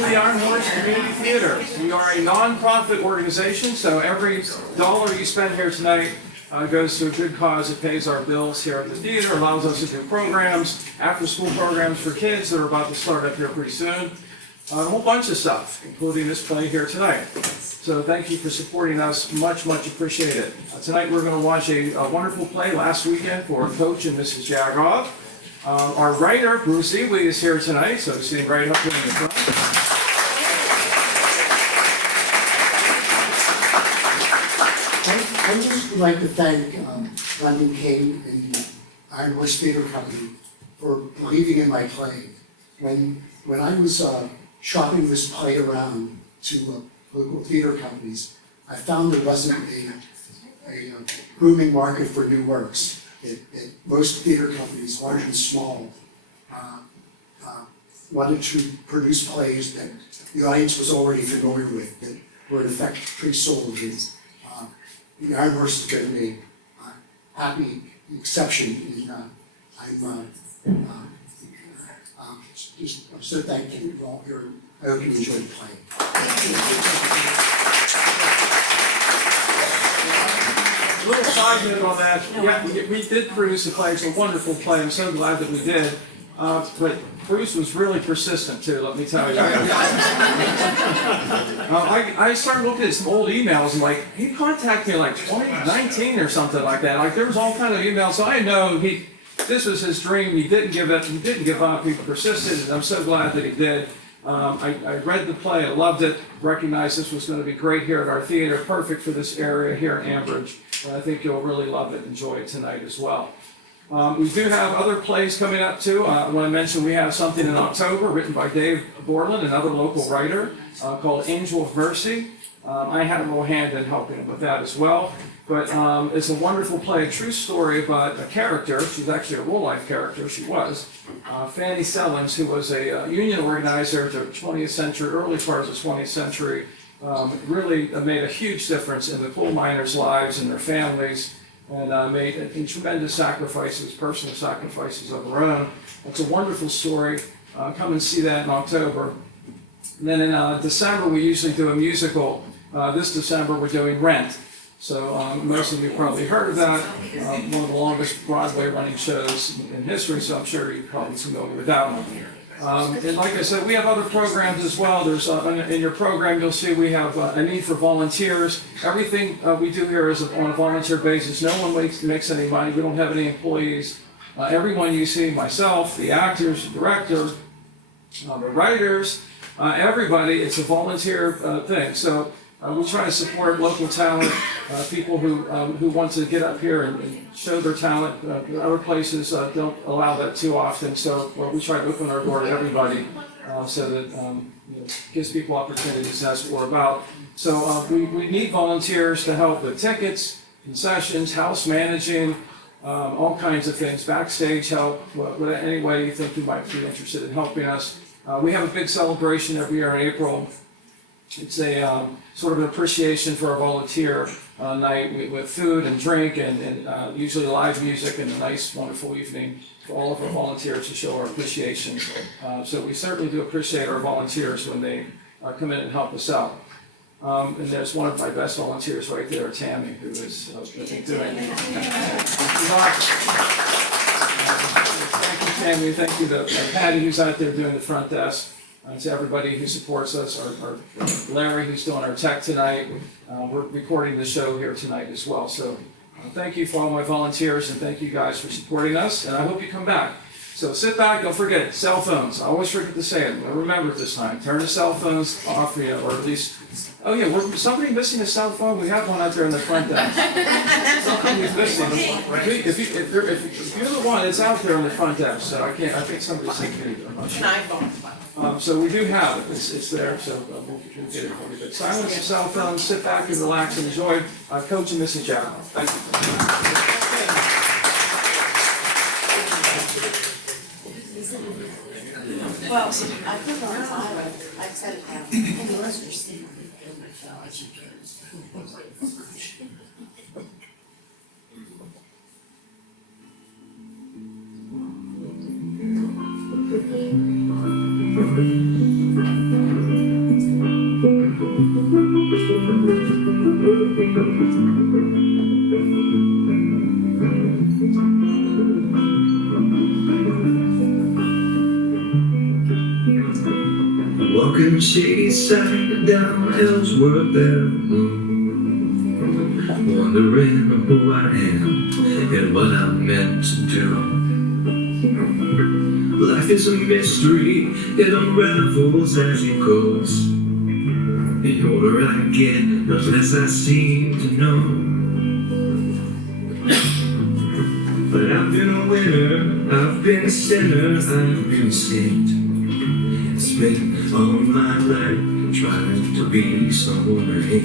to the Iron Horse Community Theater. We are a non-profit organization, so every dollar you spend here tonight goes to a good cause. It pays our bills here at the theater, allows us to do programs, after-school programs for kids that are about to start up here pretty soon. A whole bunch of stuff, including this play here tonight. So thank you for supporting us. Much, much appreciated. Tonight we're going to watch a wonderful play last weekend for Coach and Mrs. Jagoff. Our writer, Bruce Zewe, is here tonight, so he's sitting right up here in the front. I'd just like to thank London King and the Iron Horse Theater Company for believing in my play. When I was shopping this play around to local theater companies, I found there wasn't a booming market for new works. Most theater companies, large and small, wanted to produce plays that the audience was already familiar with, that were in effect pre-sold. The Iron Horse has been a happy exception, and I'm so thankful you're all here. I hope you enjoyed the play. A little side note on that. Yeah, we did produce a play. It's a wonderful play. I'm so glad that we did. But Bruce was really persistent too, let me tell you. I started looking at some old emails and like, he contacted me like 2019 or something like that. Like there was all kind of emails, so I know this was his dream. He didn't give up. He didn't give up. He persisted, and I'm so glad that he did. I read the play. I loved it. Recognized this was going to be great here at our theater. Perfect for this area here in Ambridge. And I think you'll really love it. Enjoy it tonight as well. We do have other plays coming up too. I want to mention we have something in October written by Dave Borland, another local writer, called Angel of Mercy. I had a little hand in helping him with that as well. But it's a wonderful play, a true story about a character. She's actually a real-life character. She was Fanny Sellens, who was a union organizer to the 20th century, early part of the 20th century. Really made a huge difference in the coal miners' lives and their families, and made tremendous sacrifices, personal sacrifices of her own. It's a wonderful story. Come and see that in October. And then in December, we usually do a musical. This December, we're doing Rent. So most of you probably heard of that. One of the longest Broadway running shows in history, so I'm sure you're probably familiar with that one. And like I said, we have other programs as well. There's in your program, you'll see we have a need for volunteers. Everything we do here is on a volunteer basis. No one makes any money. We don't have any employees. Everyone you see, myself, the actors, the director, the writers, everybody, it's a volunteer thing. So we try to support local talent, people who want to get up here and show their talent. Other places don't allow that too often, so we try to open our door to everybody so that gives people opportunities. That's what we're about. So we need volunteers to help with tickets, concessions, house managing, all kinds of things, backstage help, any way you think you might be interested in helping us. We have a big celebration every year in April. It's a sort of an appreciation for our volunteer night with food and drink and usually live music and a nice, wonderful evening for all of our volunteers to show our appreciation. So we certainly do appreciate our volunteers when they come in and help us out. And there's one of my best volunteers right there, Tammy, who is doing it. Thank you, Tammy. Thank you to Patty, who's out there doing the front desk. To everybody who supports us, our Larry, who's doing our tech tonight. We're recording the show here tonight as well. So thank you for all my volunteers, and thank you guys for supporting us, and I hope you come back. So sit back, don't forget, cell phones. I always forget to say it, but remember it this time. Turn the cell phones off, or at least, oh yeah, somebody missing a cell phone? We have one out there in the front desk. Somebody's missing. If you're the one, it's out there in the front desk, so I think somebody's thinking it. An iPhone. So we do have it, it's there, so we'll get it for you. But silence the cell phones, sit back and relax and enjoy Coach and Mrs. Jagoff. Thank you. Well, I put it on silent, I set it down. Walking the shady side down Ellsworth Avenue, wondering who I am and what I'm meant to do. Life is a mystery, it unravels as it goes. The older I get, the less I seem to know. But I've been a winner, I've been a sinner, I've been saved. Spent all my life trying to be someone I hate.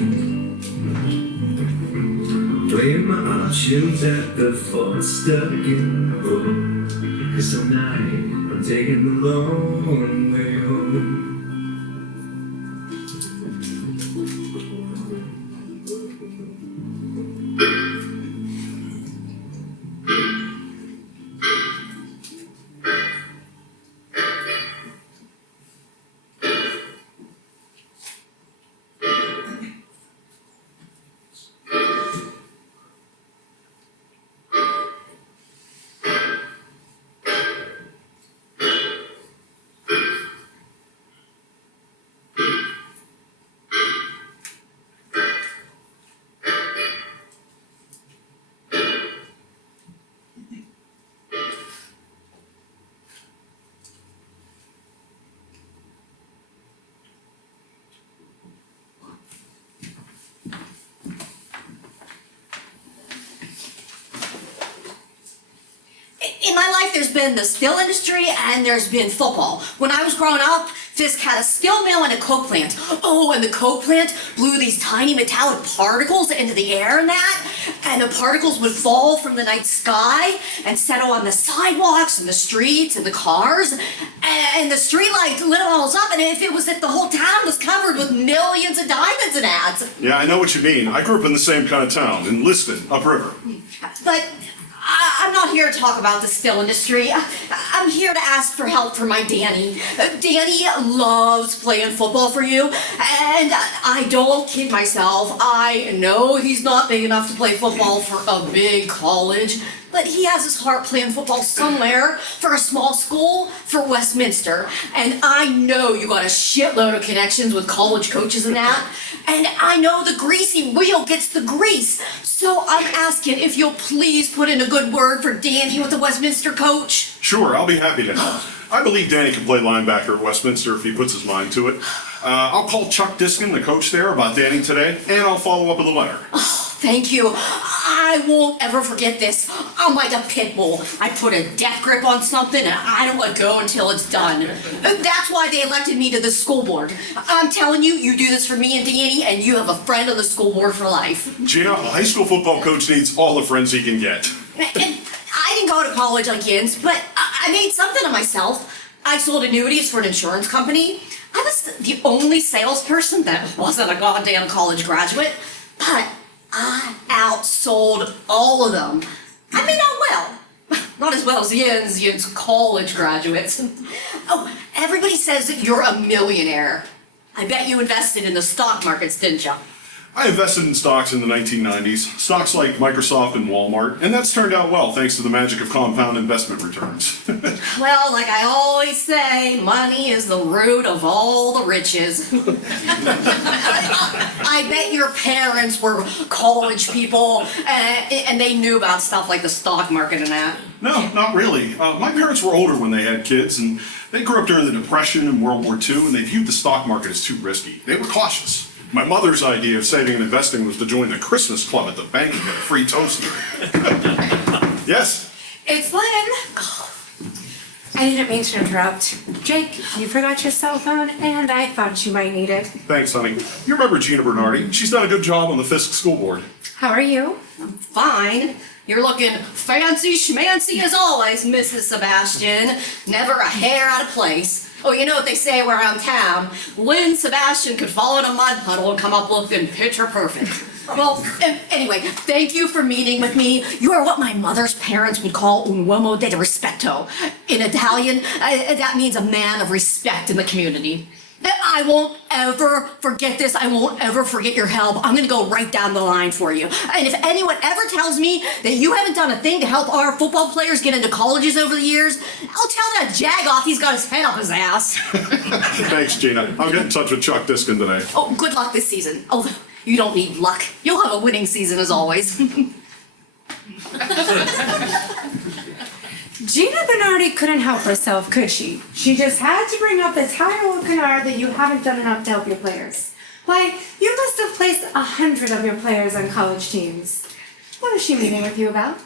Weighing my options at the fork stuck in the road. 'Cause tonight I'm taking the long way home. In my life, there's been the steel industry and there's been football. When I was growing up, Fisk had a steel mill and a coke plant. Oh, and the coke plant blew these tiny metallic particles into the air and that. And the particles would fall from the night sky and settle on the sidewalks and the streets and the cars. And the streetlights lit it all up. And if it was that the whole town was covered with millions of diamonds and ads. Yeah, I know what you mean. I grew up in the same kind of town, in Liston, upriver. But I'm not here to talk about the steel industry. I'm here to ask for help for my Danny. Danny loves playing football for you, and I don't kid myself. I know he's not big enough to play football for a big college, but he has his heart playing football somewhere for a small school for Westminster. And I know you got a shitload of connections with college coaches and that. And I know the greasy wheel gets the grease. So I'm asking if you'll please put in a good word for Danny with the Westminster coach. Sure, I'll be happy to help. I believe Danny can play linebacker at Westminster if he puts his mind to it. I'll call Chuck Diskin, the coach there, about Danny today, and I'll follow up with a letter. Thank you. I won't ever forget this. I'm like a pit bull. I put a death grip on something and I don't let go until it's done. That's why they elected me to the school board. I'm telling you, you do this for me and Danny and you have a friend on the school board for life. Gina, a high school football coach needs all the friends he can get. And I didn't go to college like Yins, but I made something of myself. I sold annuities for an insurance company. I was the only salesperson that wasn't a goddamn college graduate, but I outsold all of them. I mean, not well. Not as well as Yin's college graduates. Oh, everybody says that you're a millionaire. I bet you invested in the stock markets, didn't you? I invested in stocks in the 1990s, stocks like Microsoft and Walmart, and that's turned out well thanks to the magic of compound investment returns. Well, like I always say, money is the root of all the riches. I bet your parents were college people and they knew about stuff like the stock market and that. No, not really. My parents were older when they had kids, and they grew up during the Depression and World War II, and they viewed the stock market as too risky. They were cautious. My mother's idea of saving and investing was to join the Christmas club at the bank and get a free toaster. Yes? It's Lynn. I didn't mean to interrupt. Jake, you forgot your cell phone, and I thought you might need it. Thanks, honey. You remember Gina Bernardi? She's done a good job on the Fisk school board. How are you? Fine. You're looking fancy schmancy as always, Mrs. Sebastian. Never a hair out of place. Oh, you know what they say around town? Lynn Sebastian could fall in a mud puddle and come up looking picture perfect. Well, anyway, thank you for meeting with me. You are what my mother's parents would call un uomo di rispetto. In Italian, that means a man of respect in the community. I won't ever forget this. I won't ever forget your help. I'm gonna go right down the line for you. And if anyone ever tells me that you haven't done a thing to help our football players get into colleges over the years, I'll tell that Jagoff he's got his head up his ass. Thanks, Gina. I'll get in touch with Chuck Diskin today. Oh, good luck this season. Although you don't need luck. You'll have a winning season as always. Gina Bernardi couldn't help herself, could she? She just had to bring up the tire canard that you haven't done enough to help your players. Why, you must have placed 100 of your players on college teams. What is she meeting with you about?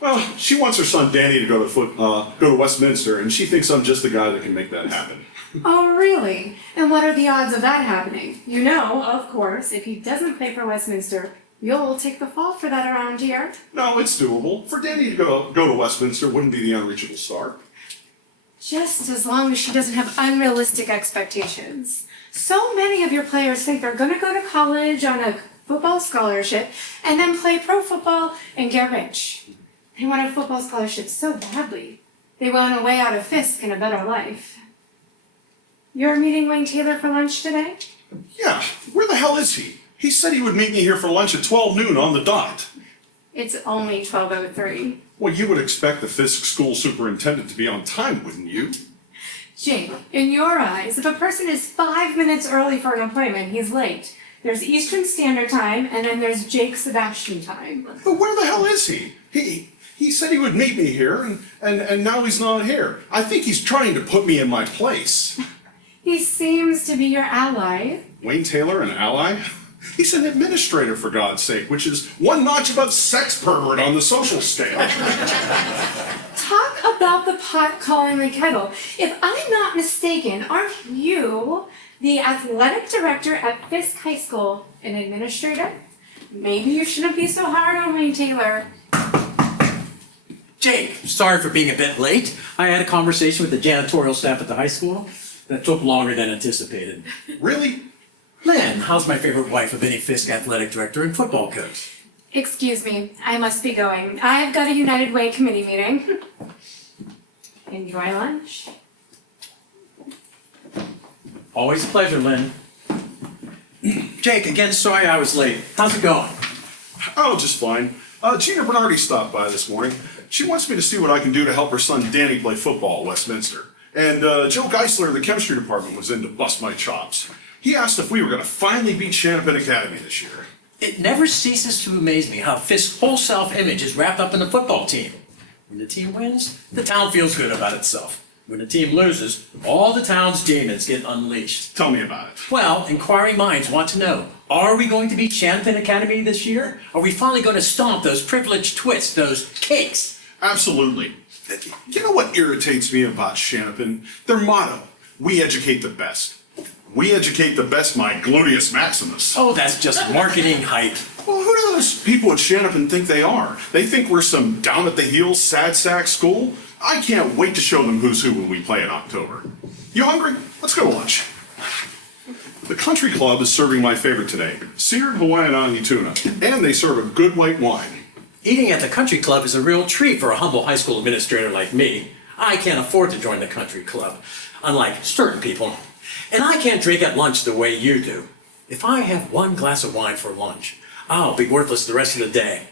Well, she wants her son Danny to go to Westminster, and she thinks I'm just the guy that can make that happen. Oh, really? And what are the odds of that happening? You know, of course, if he doesn't play for Westminster, you'll take the fall for that around here. No, it's doable. For Danny to go to Westminster wouldn't be the unreachable star. Just as long as she doesn't have unrealistic expectations. So many of your players think they're gonna go to college on a football scholarship and then play pro football and get rich. They want a football scholarship so badly. They want a way out of Fisk and a better life. You're meeting Wayne Taylor for lunch today? Yeah, where the hell is he? He said he would meet me here for lunch at 12 noon on the dot. It's only 12:03. Well, you would expect the Fisk school superintendent to be on time, wouldn't you? Jake, in your eyes, if a person is 5 minutes early for an appointment, he's late. There's Eastern Standard Time, and then there's Jake Sebastian time. But where the hell is he? He said he would meet me here, and now he's not here. I think he's trying to put me in my place. He seems to be your ally. Wayne Taylor, an ally? He's an administrator, for God's sake, which is one notch above sex pervert on the social scale. Talk about the pot calling the kettle. If I'm not mistaken, aren't you the athletic director at Fisk High School, an administrator? Maybe you shouldn't be so hard on Wayne Taylor. Jake, sorry for being a bit late. I had a conversation with the janitorial staff at the high school that took longer than anticipated. Really? Lynn, how's my favorite wife of any Fisk athletic director and football coach? Excuse me, I must be going. I've got a United Way committee meeting. Enjoy lunch. Always a pleasure, Lynn. Jake, again, sorry I was late. How's it going? Oh, just fine. Gina Bernardi stopped by this morning. She wants me to see what I can do to help her son Danny play football at Westminster. And Joe Geisler of the chemistry department was in to bust my chops. He asked if we were going to finally beat Shanapin Academy this year. It never ceases to amaze me how Fisk's whole self-image is wrapped up in the football team. When the team wins, the town feels good about itself. When the team loses, all the town's demons get unleashed. Tell me about it. Well, inquiring minds want to know, are we going to beat Shanapin Academy this year? Are we finally going to stomp those privileged twits, those cakes? Absolutely. You know what irritates me about Shanapin? Their motto, we educate the best. We educate the best, my gluteus maximus. Oh, that's just marketing hype. Well, who do those people at Shanapin think they are? They think we're some down-at-the-heels sad sack school? I can't wait to show them who's who when we play in October. You hungry? Let's go to lunch. The country club is serving my favorite today, seared Hawaiian ahi tuna, and they serve a good white wine. Eating at the country club is a real treat for a humble high school administrator like me. I can't afford to join the country club, unlike certain people. And I can't drink at lunch the way you do. If I have one glass of wine for lunch, I'll be worthless the rest of the day.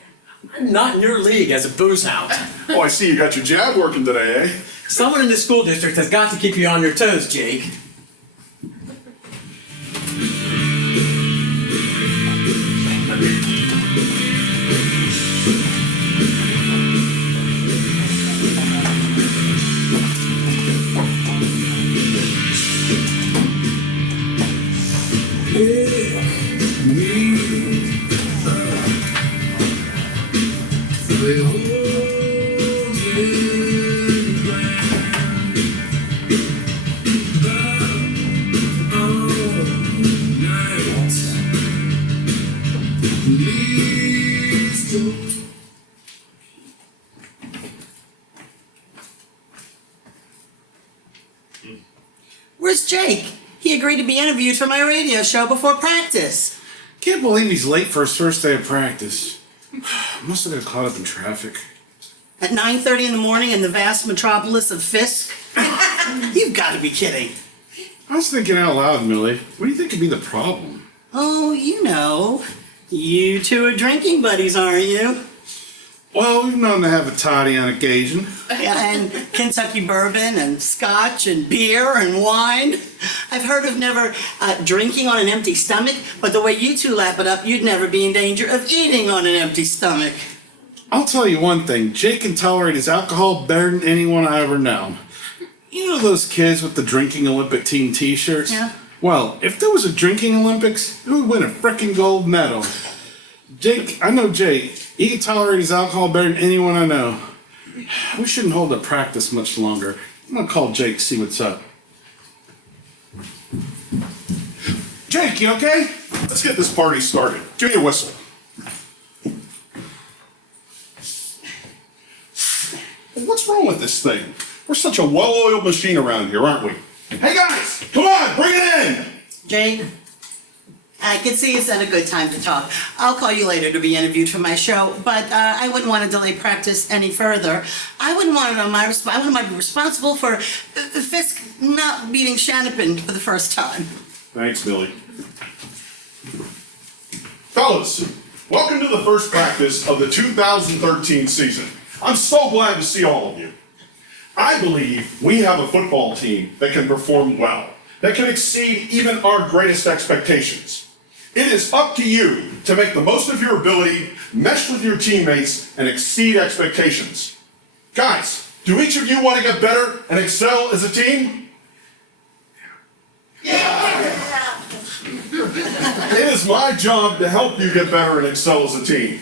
I'm not in your league as a booze hound. Oh, I see you got your jab working today, eh? Someone in the school district has got to keep you on your toes, Jake. Where's Jake? He agreed to be interviewed for my radio show before practice. Can't believe he's late for his first day of practice. Must have got caught up in traffic. At 9:30 in the morning in the vast metropolis of Fisk? You've got to be kidding. I was thinking out loud, Millie. What do you think could be the problem? Oh, you know. You two are drinking buddies, aren't you? Well, we've known to have a toddy on occasion. Yeah, and Kentucky bourbon and scotch and beer and wine. I've heard of never drinking on an empty stomach, but the way you two lap it up, you'd never be in danger of eating on an empty stomach. I'll tell you one thing. Jake can tolerate his alcohol better than anyone I ever known. You know those kids with the drinking Olympic team t-shirts? Yeah. Well, if there was a drinking Olympics, it would win a frickin' gold medal. Jake, I know Jake. He can tolerate his alcohol better than anyone I know. We shouldn't hold a practice much longer. I'm gonna call Jake, see what's up. Jake, you okay? Let's get this party started. Give me a whistle. What's wrong with this thing? We're such a well-oiled machine around here, aren't we? Hey guys, come on, bring it in! Jake, I can see it's not a good time to talk. I'll call you later to be interviewed for my show, but I wouldn't want to delay practice any further. I wouldn't want to be responsible for Fisk not beating Shanapin for the first time. Thanks, Millie. Fellas, welcome to the first practice of the 2013 season. I'm so glad to see all of you. I believe we have a football team that can perform well, that can exceed even our greatest expectations. It is up to you to make the most of your ability, mesh with your teammates, and exceed expectations. Guys, do each of you want to get better and excel as a team? It is my job to help you get better and excel as a team.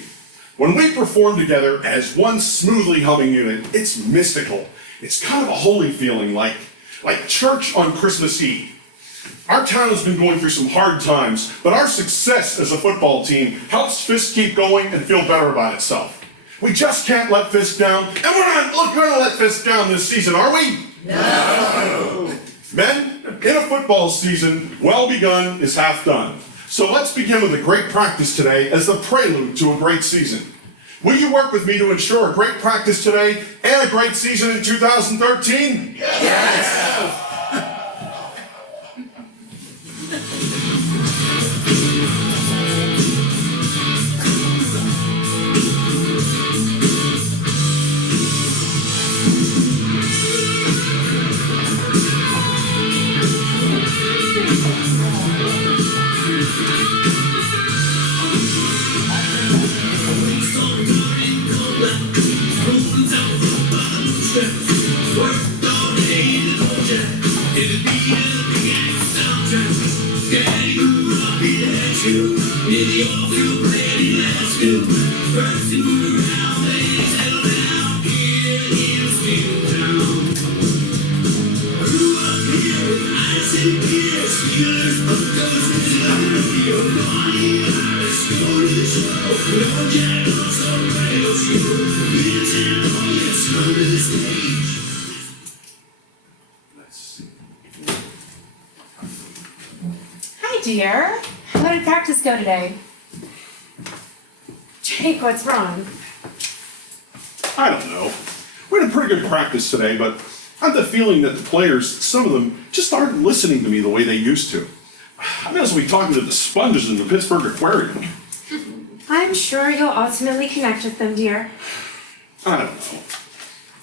When we perform together as one smoothly humming unit, it's mystical. It's kind of a holy feeling, like church on Christmas Eve. Our town has been going through some hard times, but our success as a football team helps Fisk keep going and feel better about itself. We just can't let Fisk down, and we're not going to let Fisk down this season, are we? No! Men, in a football season, well begun is half done. So let's begin with a great practice today as the prelude to a great season. Will you work with me to ensure a great practice today and a great season in 2013? Yes! Hi, dear. How did practice go today? Jake, what's wrong? I don't know. We had a pretty good practice today, but I have the feeling that the players, some of them, just aren't listening to me the way they used to. I may as well be talking to the sponges in the Pittsburgh Aquarium. I'm sure you'll ultimately connect with them, dear. I don't know.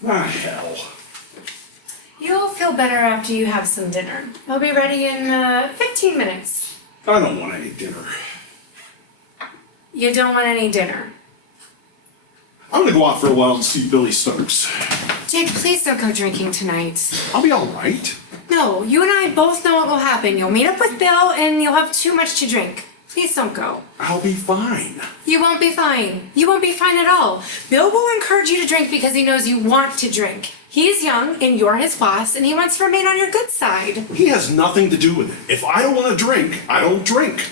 Ah, hell. You'll feel better after you have some dinner. I'll be ready in 15 minutes. I don't want any dinner. You don't want any dinner. I'm gonna go out for a while and see Billy Stokes. Jake, please don't go drinking tonight. I'll be alright. No, you and I both know what will happen. You'll meet up with Bill and you'll have too much to drink. Please don't go. I'll be fine. You won't be fine. You won't be fine at all. Bill will encourage you to drink because he knows you want to drink. He's young and you're his boss and he wants to remain on your good side. He has nothing to do with it. If I don't want to drink, I don't drink.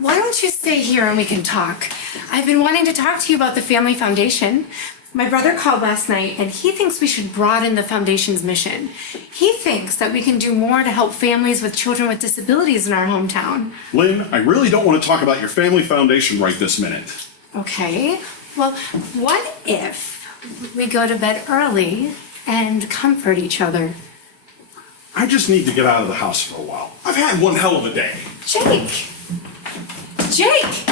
Why don't you stay here and we can talk? I've been wanting to talk to you about the Family Foundation. My brother called last night and he thinks we should broaden the foundation's mission. He thinks that we can do more to help families with children with disabilities in our hometown. Lynn, I really don't want to talk about your family foundation right this minute. Okay, well, what if we go to bed early and comfort each other? I just need to get out of the house for a while. I've had one hell of a day. Jake! Jake!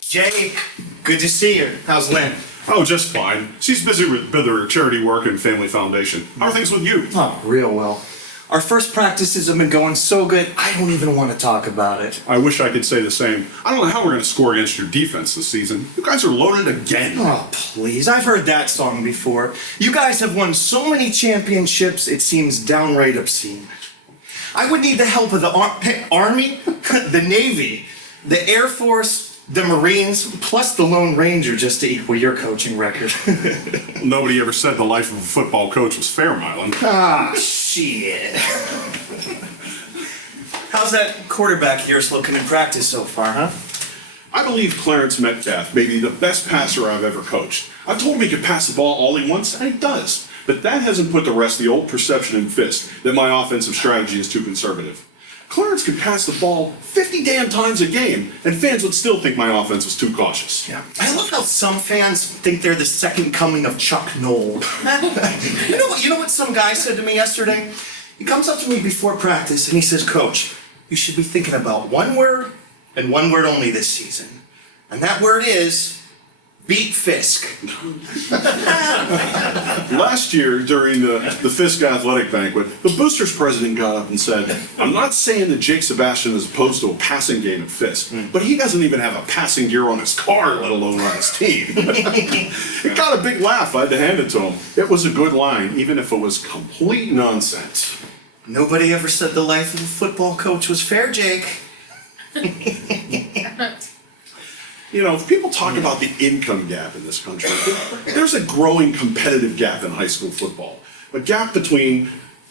Jake, good to see you. How's Lynn? Oh, just fine. She's busy with her charity work and family foundation. How are things with you? Oh, real well. Our first practices have been going so good, I don't even want to talk about it. I wish I could say the same. I don't know how we're going to score against your defense this season. You guys are loaded again. Oh, please. I've heard that song before. You guys have won so many championships, it seems downright obscene. I would need the help of the Army, the Navy, the Air Force, the Marines, plus the Lone Ranger just to equal your coaching record. Nobody ever said the life of a football coach was fair, Milan. Ah, shit. How's that quarterback of yours looking in practice so far, huh? I believe Clarence Metcalf may be the best passer I've ever coached. I've told him he could pass the ball all he wants, and he does. But that hasn't put to rest the old perception in Fisk that my offensive strategy is too conservative. Clarence could pass the ball 50 damn times a game, and fans would still think my offense was too cautious. Yeah. I love how some fans think they're the second coming of Chuck Noll. You know what some guy said to me yesterday? He comes up to me before practice and he says, Coach, you should be thinking about one word and one word only this season. And that word is beat Fisk. Last year, during the Fisk athletic banquet, the boosters president got up and said, I'm not saying that Jake Sebastian is opposed to a passing game at Fisk, but he doesn't even have a passing gear on his car, let alone on his team. It got a big laugh, I had to hand it to him. It was a good line, even if it was complete nonsense. Nobody ever said the life of a football coach was fair, Jake. You know, if people talk about the income gap in this country, there's a growing competitive gap in high school football. A gap between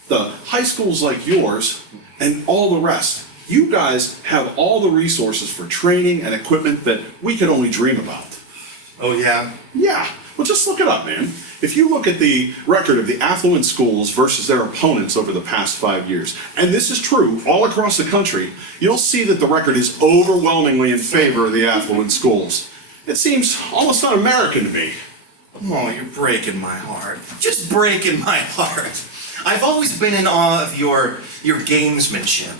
the high schools like yours and all the rest. You guys have all the resources for training and equipment that we could only dream about. Oh, yeah? Yeah, well, just look it up, man. If you look at the record of the affluent schools versus their opponents over the past 5 years, and this is true all across the country, you'll see that the record is overwhelmingly in favor of the affluent schools. It seems almost un-American to me. Oh, you're breaking my heart. Just breaking my heart. I've always been in awe of your gamesmanship.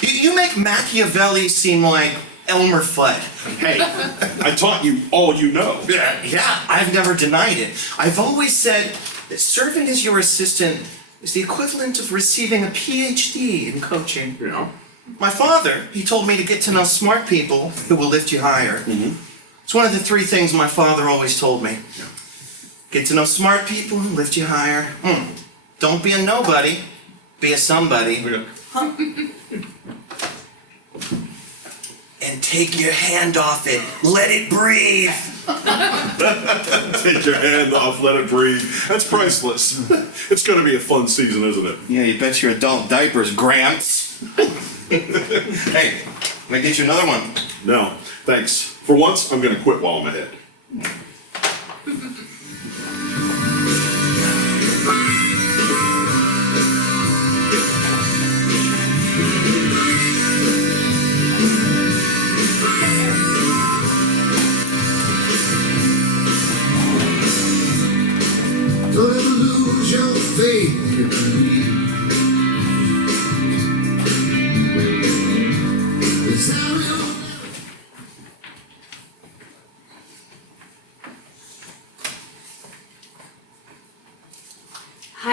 You make Machiavelli seem like Elmer Fudd. Hey, I taught you all you know. Yeah, I've never denied it. I've always said that serving as your assistant is the equivalent of receiving a PhD in coaching. Yeah. My father, he told me to get to know smart people who will lift you higher. Mm-hmm. It's one of the three things my father always told me. Yeah. Get to know smart people who lift you higher. Don't be a nobody, be a somebody. Yeah. And take your hand off it. Let it breathe. Take your hand off, let it breathe. That's priceless. It's going to be a fun season, isn't it? Yeah, you bet your adult diapers, Gramps. Hey, can I get you another one? No, thanks. For once, I'm going to quit while I'm ahead.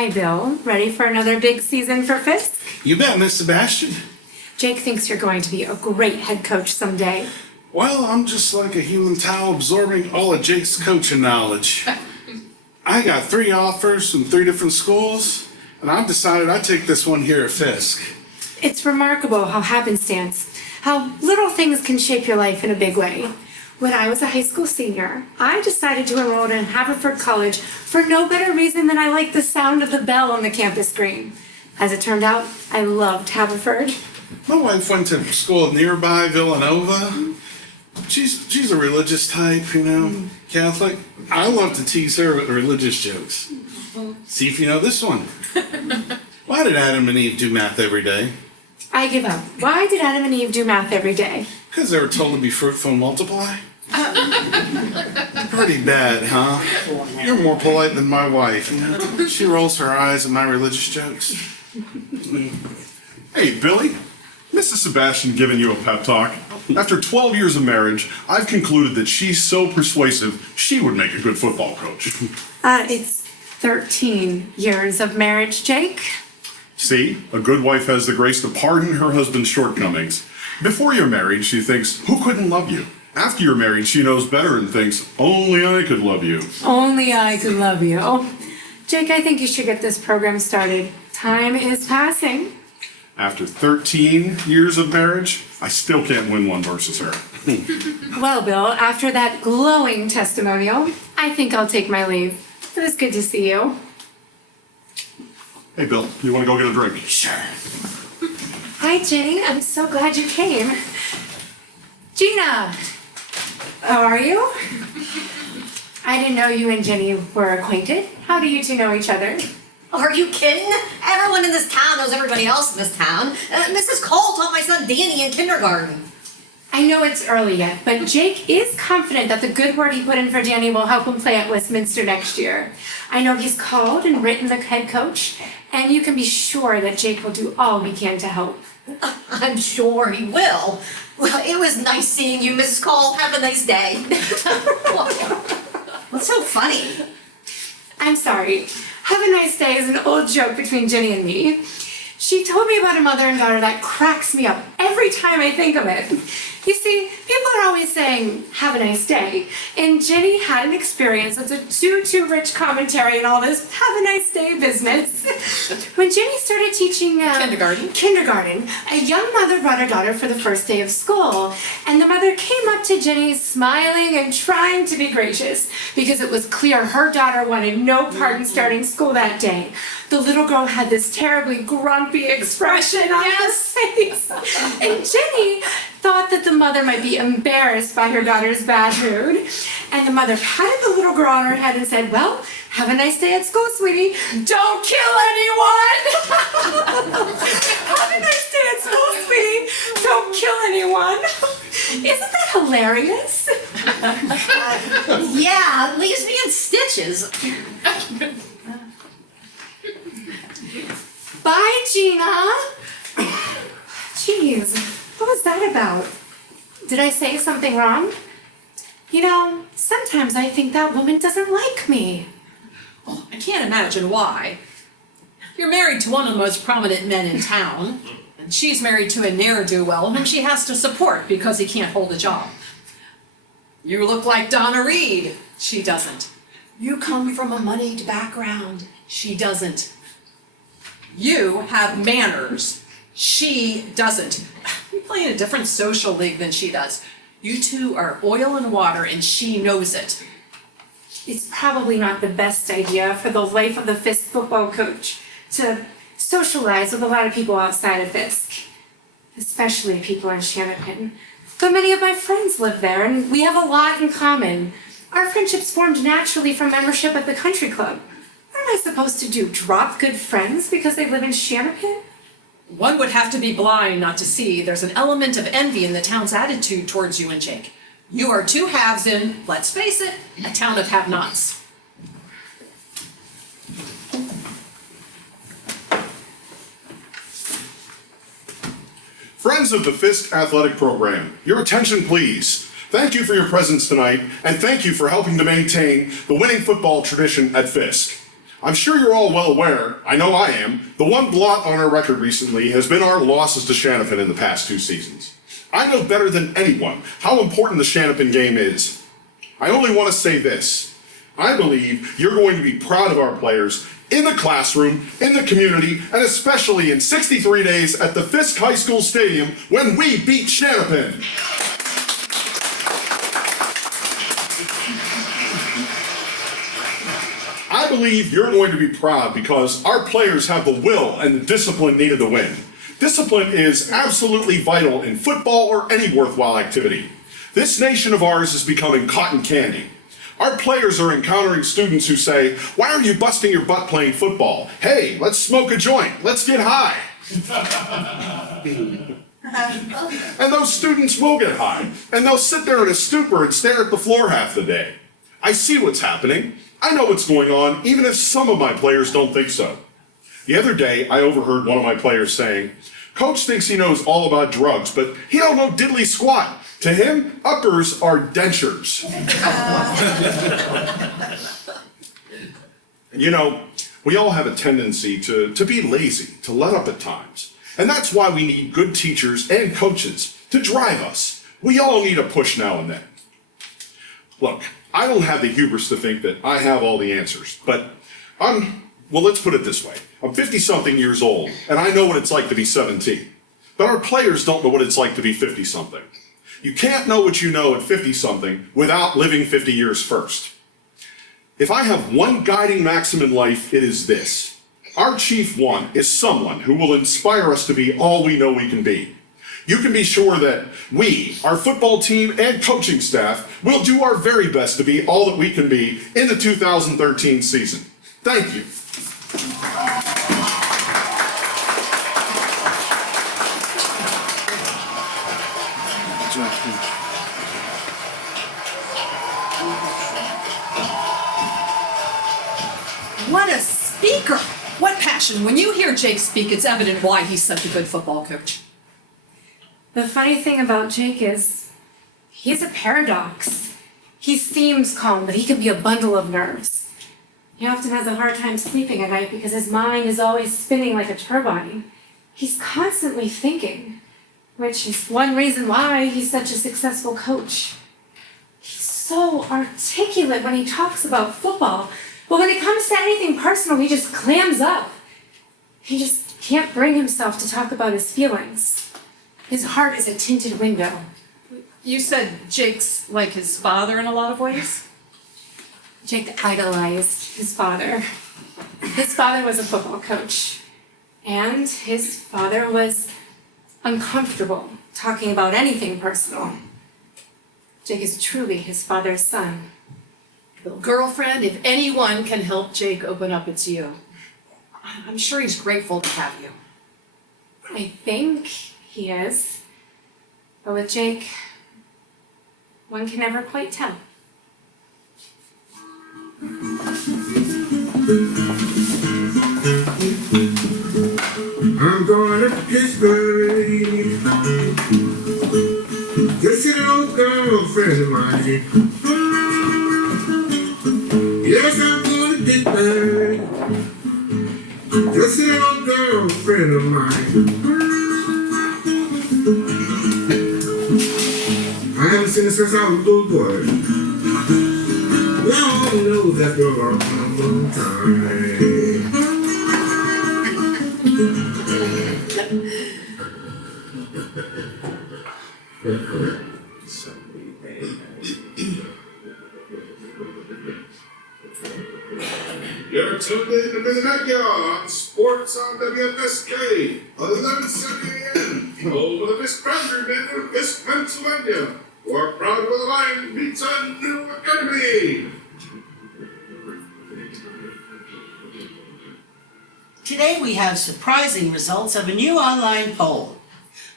Hi, Bill. Ready for another big season for Fisk? You bet, Miss Sebastian. Jake thinks you're going to be a great head coach someday. Well, I'm just like a human towel absorbing all of Jake's coaching knowledge. I got 3 offers from 3 different schools, and I've decided I'd take this one here at Fisk. It's remarkable how happenstance, how little things can shape your life in a big way. When I was a high school senior, I decided to enroll in Haverford College for no better reason than I liked the sound of the bell on the campus green. As it turned out, I loved Haverford. My wife went to school nearby Villanova. She's a religious type, you know, Catholic. I love to tease her with religious jokes. See if you know this one. Why did Adam and Eve do math every day? I give up. Why did Adam and Eve do math every day? Because they were told to be fruitful and multiply. Pretty bad, huh? You're more polite than my wife. You know? She rolls her eyes at my religious jokes. Hey, Billy. Mrs. Sebastian giving you a pep talk. After 12 years of marriage, I've concluded that she's so persuasive, she would make a good football coach. It's 13 years of marriage, Jake. See, a good wife has the grace to pardon her husband's shortcomings. Before you're married, she thinks, who couldn't love you? After you're married, she knows better and thinks, only I could love you. Only I could love you. Jake, I think you should get this program started. Time is passing. After 13 years of marriage, I still can't win one versus her. Well, Bill, after that glowing testimonial, I think I'll take my leave. It was good to see you. Hey, Bill, you want to go get a drink? Sure. Hi, Jenny. I'm so glad you came. Gina! How are you? I didn't know you and Jenny were acquainted. How do you two know each other? Are you kidding? Everyone in this town knows everybody else in this town. Mrs. Cole taught my son Danny in kindergarten. I know it's early yet, but Jake is confident that the good word he put in for Danny will help him play at Westminster next year. I know he's called and written the head coach, and you can be sure that Jake will do all he can to help. I'm sure he will. Well, it was nice seeing you, Mrs. Cole. Have a nice day. What's so funny? I'm sorry. Have a nice day is an old joke between Jenny and me. She told me about a mother and daughter that cracks me up every time I think of it. You see, people are always saying, have a nice day. And Jenny had an experience that's a too rich commentary and all this have a nice day business. When Jenny started teaching kindergarten, a young mother brought her daughter for the first day of school. And the mother came up to Jenny smiling and trying to be gracious because it was clear her daughter wanted no part in starting school that day. The little girl had this terribly grumpy expression on her face. And Jenny thought that the mother might be embarrassed by her daughter's bad mood. And the mother patted the little girl on her head and said, well, have a nice day at school, sweetie. Don't kill anyone. Have a nice day at school, sweetie. Don't kill anyone. Isn't that hilarious? Yeah, leaves me in stitches. Bye, Gina. Jeez, what was that about? Did I say something wrong? You know, sometimes I think that woman doesn't like me. Oh, I can't imagine why. You're married to one of the most prominent men in town, and she's married to a ne'er-do-well whom she has to support because he can't hold a job. You look like Donna Reed. She doesn't. You come from a moneyed background. She doesn't. You have manners. She doesn't. You play in a different social league than she does. You two are oil and water, and she knows it. It's probably not the best idea for the life of the Fisk football coach to socialize with a lot of people outside of Fisk, especially people in Shanapin. But many of my friends live there, and we have a lot in common. Our friendships formed naturally from membership at the country club. What am I supposed to do, drop good friends because they live in Shanapin? One would have to be blind not to see there's an element of envy in the town's attitude towards you and Jake. You are two halves in, let's face it, a town of have-nots. Friends of the Fisk Athletic Program, your attention please. Thank you for your presence tonight, and thank you for helping to maintain the winning football tradition at Fisk. I'm sure you're all well aware, I know I am, the one blot on our record recently has been our losses to Shanapin in the past 2 seasons. I know better than anyone how important the Shanapin game is. I only want to say this. I believe you're going to be proud of our players in the classroom, in the community, and especially in 63 days at the Fisk High School Stadium when we beat Shanapin. I believe you're going to be proud because our players have the will and the discipline needed to win. Discipline is absolutely vital in football or any worthwhile activity. This nation of ours is becoming cotton candy. Our players are encountering students who say, "Why are you busting your butt playing football? Hey, let's smoke a joint, let's get high." And those students will get high, and they'll sit there in a stupor and stare at the floor half the day. I see what's happening. I know what's going on, even if some of my players don't think so. The other day, I overheard one of my players saying, "Coach thinks he knows all about drugs, but he don't know diddly squat. To him, uppers are dentures." You know, we all have a tendency to be lazy, to let up at times. And that's why we need good teachers and coaches to drive us. We all need a push now and then. Look, I don't have the hubris to think that I have all the answers, but well, let's put it this way. I'm 50-something years old, and I know what it's like to be 17. But our players don't know what it's like to be 50-something. You can't know what you know at 50-something without living 50 years first. If I have one guiding maxim in life, it is this. Our chief one is someone who will inspire us to be all we know we can be. You can be sure that we, our football team and coaching staff, will do our very best to be all that we can be in the 2013 season. Thank you. What a speaker! What passion. When you hear Jake speak, it's evident why he's such a good football coach. The funny thing about Jake is, he's a paradox. He seems calm, but he can be a bundle of nerves. He often has a hard time sleeping at night because his mind is always spinning like a turbine. He's constantly thinking, which is one reason why he's such a successful coach. He's so articulate when he talks about football, but when it comes to anything personal, he just clams up. He just can't bring himself to talk about his feelings. His heart is a tinted window. You said Jake's like his father in a lot of ways? Jake idolized his father. His father was a football coach, and his father was uncomfortable talking about anything personal. Jake is truly his father's son. Well, girlfriend, if anyone can help Jake open up, it's you. I'm sure he's grateful to have you. I think he is. But with Jake, one can never quite tell. I'm going to Pittsburgh. Just an old girlfriend of mine. Yes, I'm going to Pittsburgh. Just an old girlfriend of mine. I haven't seen her since I was a little boy. Long knows that girl a long time. You're tuned in to the Magyar Sports on WFSK, 11:70 a.m. Over the Fisk boundary men of Fisk, Pennsylvania. We're proud of the line beats a new academy. Today we have surprising results of a new online poll.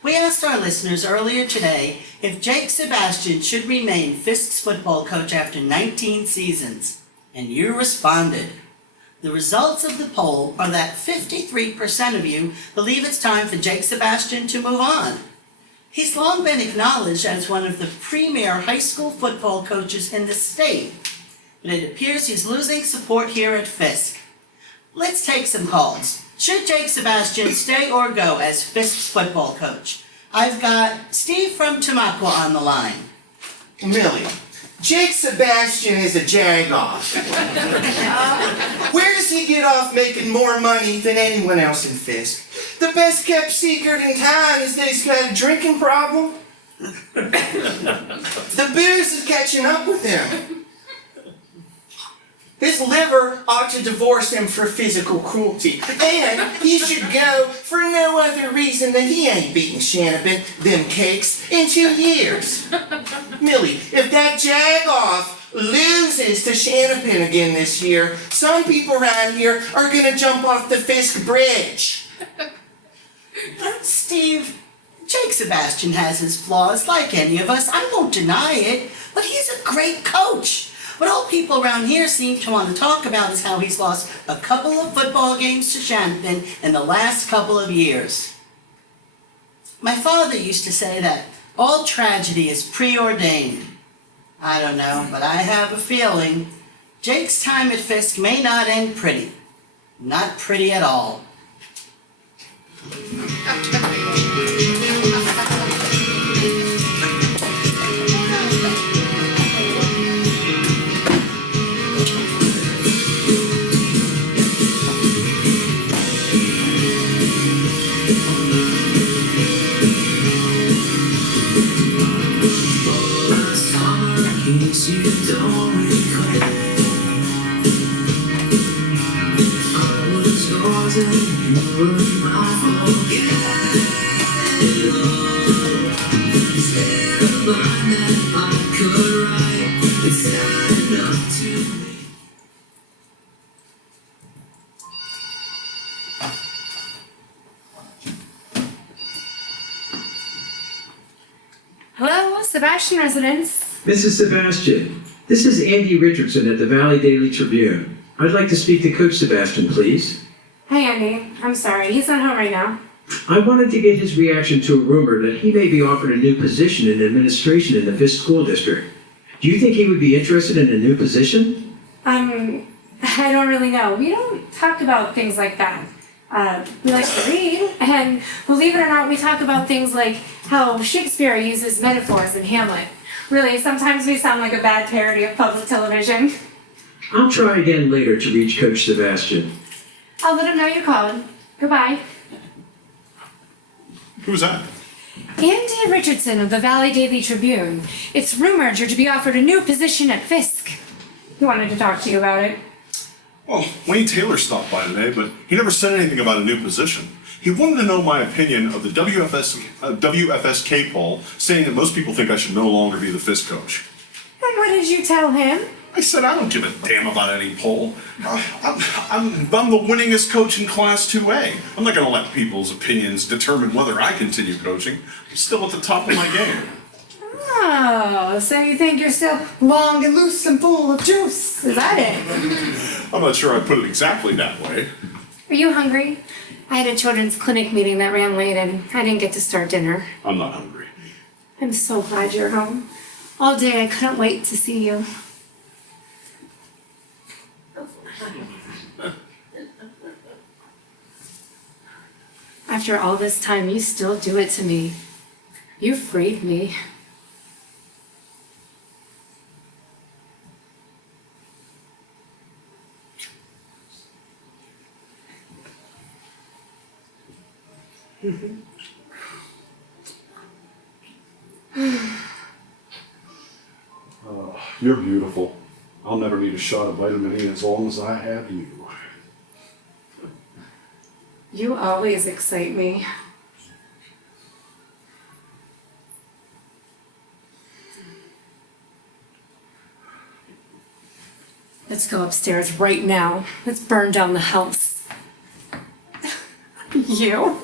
We asked our listeners earlier today if Jake Sebastian should remain Fisk's football coach after 19 seasons, and you responded. The results of the poll are that 53% of you believe it's time for Jake Sebastian to move on. He's long been acknowledged as one of the premier high school football coaches in the state, but it appears he's losing support here at Fisk. Let's take some calls. Should Jake Sebastian stay or go as Fisk's football coach? I've got Steve from Tamaqua on the line. Millie, Jake Sebastian is a Jagoff. Where does he get off making more money than anyone else in Fisk? The best kept secret in town is that he's got a drinking problem. The booze is catching up with him. His liver ought to divorce him for physical cruelty. And he should go for no other reason than he ain't beaten Shannon them cakes in 2 years. Millie, if that Jagoff loses to Shannon again this year, some people around here are gonna jump off the Fisk Bridge. Steve, Jake Sebastian has his flaws like any of us. I won't deny it, but he's a great coach. What all people around here seem to want to talk about is how he's lost a couple of football games to Shannon in the last couple of years. My father used to say that all tragedy is preordained. I don't know, but I have a feeling Jake's time at Fisk may not end pretty. Not pretty at all. You don't regret. I was yours and you were mine. Forget it all. Instead of line that I could write, it's sad enough to me. Hello, Sebastian residence. Mrs. Sebastian, this is Andy Richardson at the Valley Daily Tribune. I'd like to speak to Coach Sebastian, please. Hey, Andy. I'm sorry. He's not home right now. I wanted to get his reaction to a rumor that he may be offered a new position in administration in the Fisk School District. Do you think he would be interested in a new position? I don't really know. We don't talk about things like that. We like to read, and believe it or not, we talk about things like how Shakespeare uses metaphors in Hamlet. Really, sometimes we sound like a bad parody of public television. I'll try again later to reach Coach Sebastian. I'll let him know you called. Goodbye. Who's that? Andy Richardson of the Valley Daily Tribune. It's rumored you're to be offered a new position at Fisk. He wanted to talk to you about it. Well, Wayne Taylor stopped by today, but he never said anything about a new position. He wanted to know my opinion of the WFSK poll, saying that most people think I should no longer be the Fisk coach. And what did you tell him? I said I don't give a damn about any poll. I'm the winningest coach in Class 2A. I'm not going to let people's opinions determine whether I continue coaching. I'm still at the top of my game. Oh, so you think you're still long and loose and full of juice? Is that it? I'm not sure I put it exactly that way. Are you hungry? I had a children's clinic meeting that ran late and I didn't get to start dinner. I'm not hungry. I'm so glad you're home. All day I couldn't wait to see you. After all this time, you still do it to me. You freed me. You're beautiful. I'll never need a shot of vitamin E as long as I have you. You always excite me. Let's go upstairs right now. Let's burn down the house. You?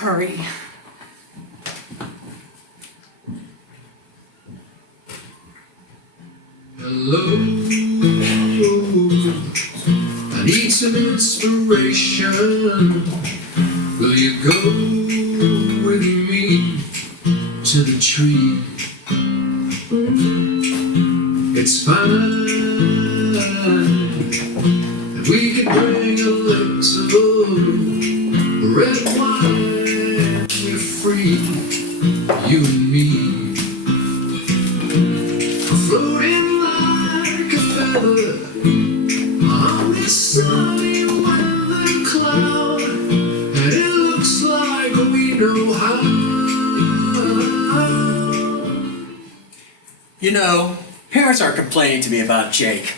Hurry. Hello, I need some inspiration. Will you go with me to the tree? It's fine that we can bring a little red wine. We're free, you and me. Floating like a feather on this sunny weather cloud, and it looks like we know how. You know, parents are complaining to me about Jake.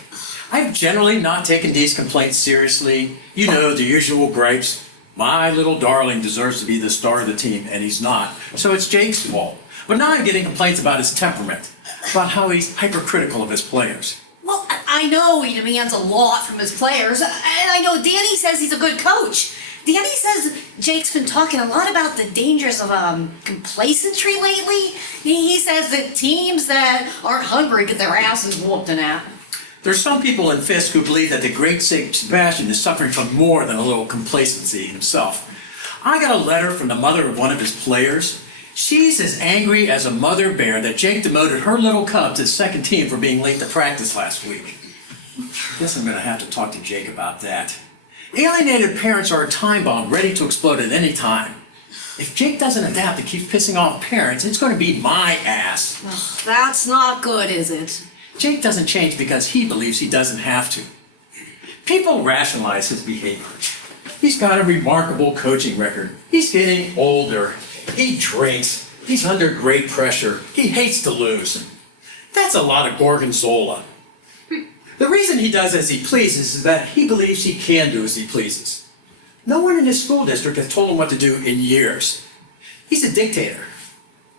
I've generally not taken these complaints seriously. You know, the usual gripes. My little darling deserves to be the star of the team, and he's not. So it's Jake's fault. But now I'm getting complaints about his temperament, about how he's hypercritical of his players. Well, I know he demands a lot from his players, and I know Danny says he's a good coach. Danny says Jake's been talking a lot about the dangers of complacency lately. He says that teams that aren't hungry get their asses whooped at. There's some people in Fisk who believe that the great Sebastian is suffering from more than a little complacency himself. I got a letter from the mother of one of his players. She's as angry as a mother bear that Jake demoted her little cub to the second team for being late to practice last week. Guess I'm gonna have to talk to Jake about that. Alienated parents are a time bomb ready to explode at any time. If Jake doesn't adapt and keeps pissing off parents, it's gonna be my ass. Ugh, that's not good, is it? Jake doesn't change because he believes he doesn't have to. People rationalize his behavior. He's got a remarkable coaching record. He's getting older. He drinks. He's under great pressure. He hates to lose. That's a lot of gorgonzola. The reason he does as he pleases is that he believes he can do as he pleases. No one in his school district has told him what to do in years. He's a dictator.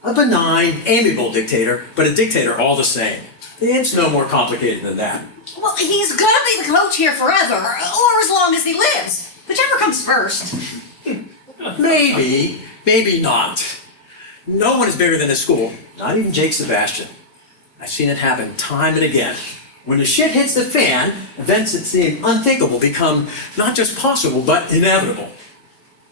A benign, amiable dictator, but a dictator all the same. It's no more complicated than that. Well, he's gonna be the coach here forever, or as long as he lives. Whichever comes first. Maybe, maybe not. No one is bigger than his school, not even Jake Sebastian. I've seen it happen time and again. When the shit hits the fan, events that seem unthinkable become not just possible, but inevitable.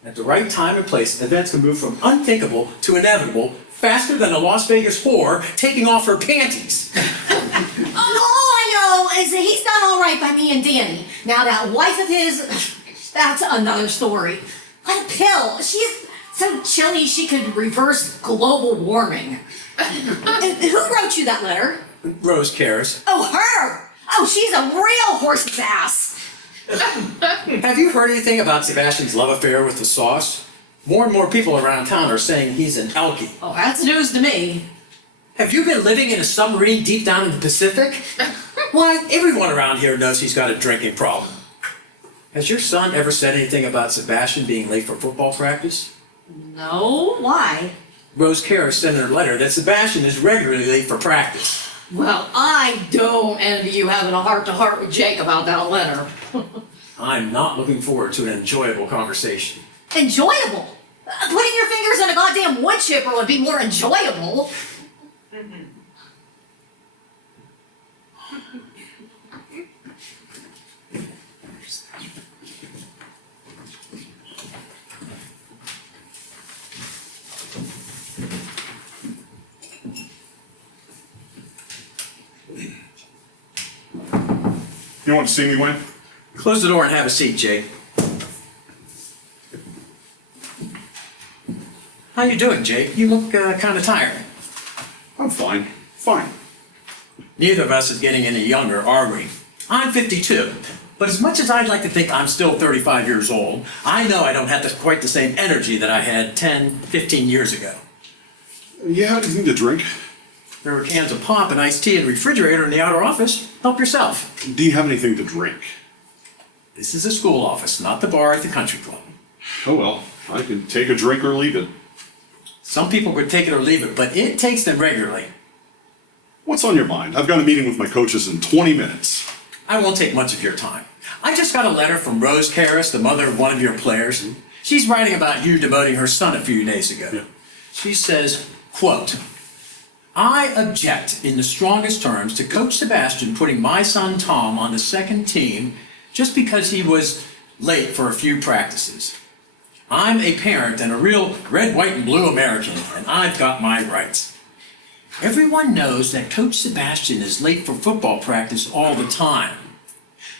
At the right time and place, events can move from unthinkable to inevitable faster than a Las Vegas whore taking off her panties. All I know is that he's done all right by me and Danny. Now that wife of his, that's another story. What a pill. She's so chilly she could reverse global warming. Who wrote you that letter? Rose cares. Oh, her! Oh, she's a real horse's ass. Have you heard anything about Sebastian's love affair with the sauce? More and more people around town are saying he's an Elkie. Oh, that's news to me. Have you been living in a submarine deep down in the Pacific? Why, everyone around here knows he's got a drinking problem. Has your son ever said anything about Sebastian being late for football practice? No, why? Rose Cara sent in her letter that Sebastian is regularly late for practice. Well, I don't envy you having a heart-to-heart with Jake about that letter. I'm not looking forward to an enjoyable conversation. Enjoyable? Putting your fingers in a goddamn wood chipper would be more enjoyable. You want to see me, Wayne? Close the door and have a seat, Jake. How you doing, Jake? You look kind of tired. I'm fine. Fine. Neither of us is getting any younger, are we? I'm 52, but as much as I'd like to think I'm still 35 years old, I know I don't have quite the same energy that I had 10, 15 years ago. You have anything to drink? There were cans of pop and iced tea in the refrigerator in the outer office. Help yourself. Do you have anything to drink? This is a school office, not the bar at the country club. Oh well, I can take a drink or leave it. Some people could take it or leave it, but it takes them regularly. What's on your mind? I've got a meeting with my coaches in 20 minutes. I won't take much of your time. I just got a letter from Rose Karras, the mother of one of your players. She's writing about you demoting her son a few days ago. Yeah. She says, quote, I object in the strongest terms to Coach Sebastian putting my son Tom on the second team just because he was late for a few practices. I'm a parent and a real red, white, and blue American, and I've got my rights. Everyone knows that Coach Sebastian is late for football practice all the time.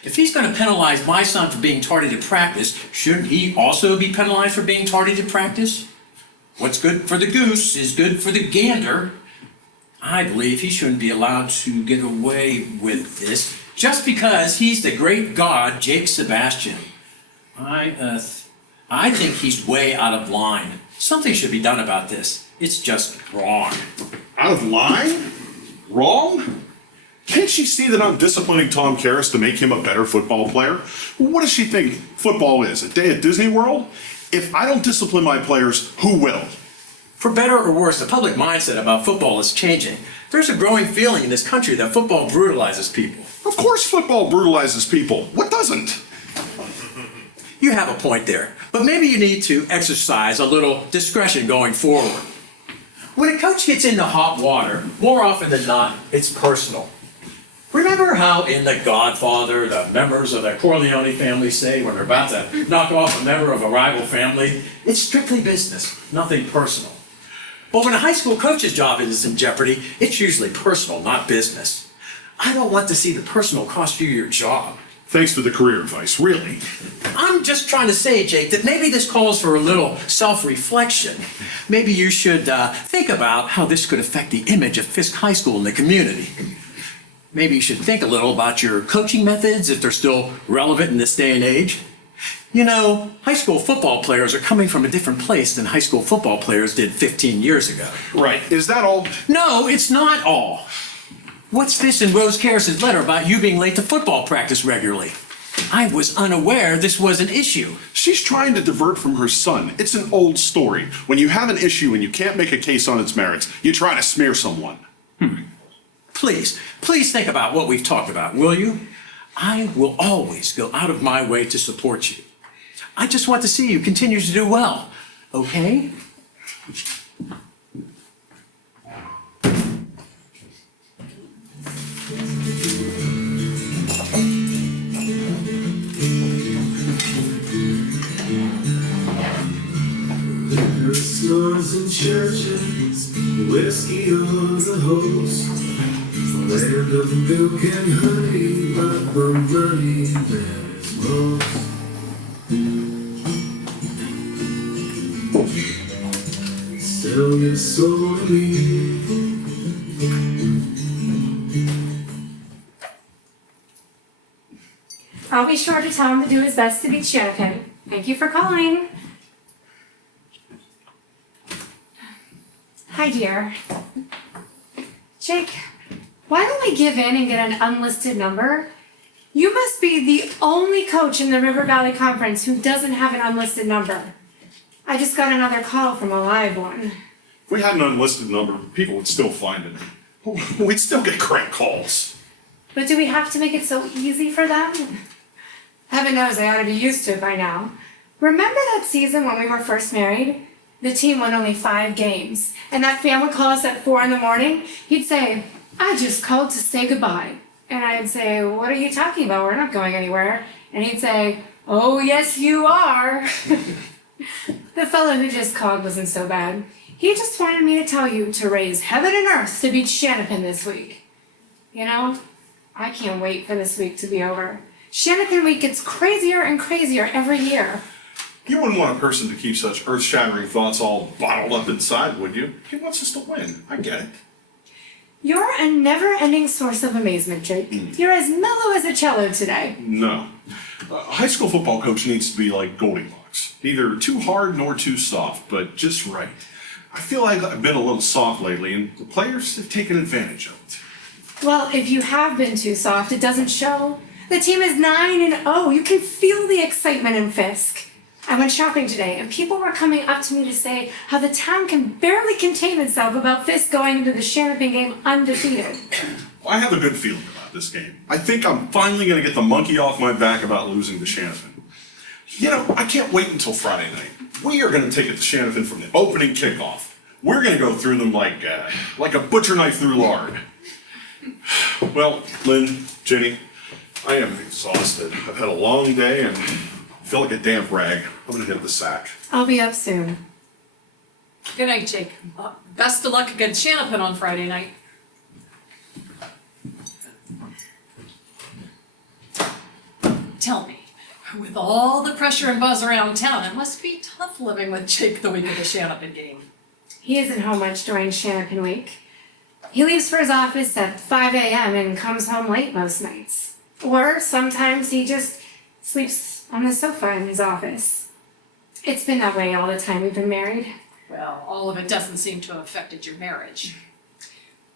If he's going to penalize my son for being tardy to practice, shouldn't he also be penalized for being tardy to practice? What's good for the goose is good for the gander. I believe he shouldn't be allowed to get away with this just because he's the great god, Jake Sebastian. I think he's way out of line. Something should be done about this. It's just wrong. Out of line? Wrong? Can't she see that I'm disciplining Tom Karras to make him a better football player? What does she think football is, a day at Disney World? If I don't discipline my players, who will? For better or worse, the public mindset about football is changing. There's a growing feeling in this country that football brutalizes people. Of course football brutalizes people. What doesn't? You have a point there, but maybe you need to exercise a little discretion going forward. When a coach gets into hot water, more often than not, it's personal. Remember how in The Godfather, the members of the Corleone family say when they're about to knock off a member of a rival family, it's strictly business, nothing personal. But when a high school coach's job is in jeopardy, it's usually personal, not business. I don't want to see the personal cost you your job. Thanks for the career advice, really. I'm just trying to say, Jake, that maybe this calls for a little self-reflection. Maybe you should think about how this could affect the image of Fisk High School in the community. Maybe you should think a little about your coaching methods, if they're still relevant in this day and age. You know, high school football players are coming from a different place than high school football players did 15 years ago. Right. Is that all? No, it's not all. What's this in Rose Karras' letter about you being late to football practice regularly? I was unaware this was an issue. She's trying to divert from her son. It's an old story. When you have an issue and you can't make a case on its merits, you try to smear someone. Please think about what we've talked about, will you? I will always go out of my way to support you. I just want to see you continue to do well, okay? Liquor stores and churches, whiskey on the host. Land of milk and honey, but the money matters most. Sell your soul to me. I'll be sure to tell him to do his best to beat Shanahan. Thank you for calling. Hi, dear. Jake, why don't we give in and get an unlisted number? You must be the only coach in the River Valley Conference who doesn't have an unlisted number. I just got another call from a live one. If we had an unlisted number, people would still find it. We'd still get crank calls. But do we have to make it so easy for them? Heaven knows I ought to be used to it by now. Remember that season when we were first married? The team won only 5 games, and that fan would call us at 4 a.m. He'd say, "I just called to say goodbye." And I'd say, "What are you talking about? We're not going anywhere." And he'd say, "Oh, yes, you are." The fellow who just called wasn't so bad. He just wanted me to tell you to raise heaven and earth to beat Shanahan this week. You know, I can't wait for this week to be over. Shanahan week gets crazier and crazier every year. You wouldn't want a person to keep such earth-shattering thoughts all bottled up inside, would you? He wants us to win. I get it. You're a never-ending source of amazement, Jake. You're as mellow as a cello today. No. A high school football coach needs to be like Goldilocks. Neither too hard nor too soft, but just right. I feel like I've been a little soft lately, and the players have taken advantage of it. Well, if you have been too soft, it doesn't show. The team is 9-0. You can feel the excitement in Fisk. I went shopping today, and people were coming up to me to say how the town can barely contain itself about Fisk going into the Shanahan game undefeated. I have a good feeling about this game. I think I'm finally going to get the monkey off my back about losing to Shanahan. You know, I can't wait until Friday night. We are going to take it to Shanahan from the opening kickoff. We're gonna go through them like a butcher knife through lard. Well, Lynn, Jenny, I am exhausted. I've had a long day and feel like a damp rag. I'm gonna hit the sack. I'll be up soon. Good night, Jake. Best of luck against Shanapin on Friday night. Tell me, with all the pressure and buzz around town, it must be tough living with Jake the week of the Shanapin game. He isn't home much during Shanapin week. He leaves for his office at 5 a.m. and comes home late most nights. Or sometimes he just sleeps on the sofa in his office. It's been that way all the time we've been married. Well, all of it doesn't seem to have affected your marriage.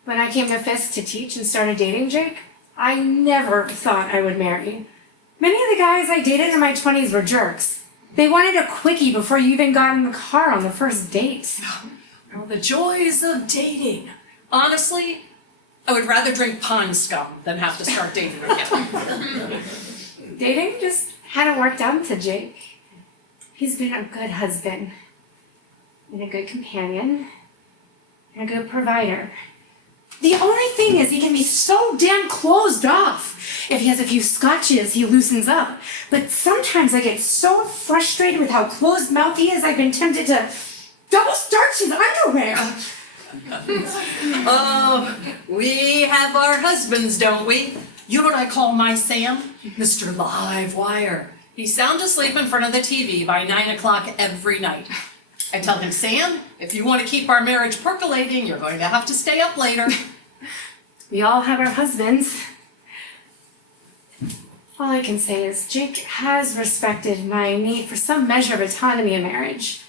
When I came to Fisk to teach and started dating Jake, I never thought I would marry. Many of the guys I dated in my 20s were jerks. They wanted a quickie before you even got in the car on the first date. Well, the joys of dating. Honestly, I would rather drink pond scum than have to start dating again. Dating just hadn't worked out to Jake. He's been a good husband, and a good companion, and a good provider. The only thing is he can be so damn closed off. If he has a few scotches, he loosens up. But sometimes I get so frustrated with how closed-mouthed he is, I've been tempted to double starch his underwear. Oh, we have our husbands, don't we? You know what I call my Sam? Mr. Live Wire. He's sound asleep in front of the TV by 9 o'clock every night. I tell him, Sam, if you want to keep our marriage percolating, you're going to have to stay up later. We all have our husbands. All I can say is Jake has respected my need for some measure of autonomy in marriage.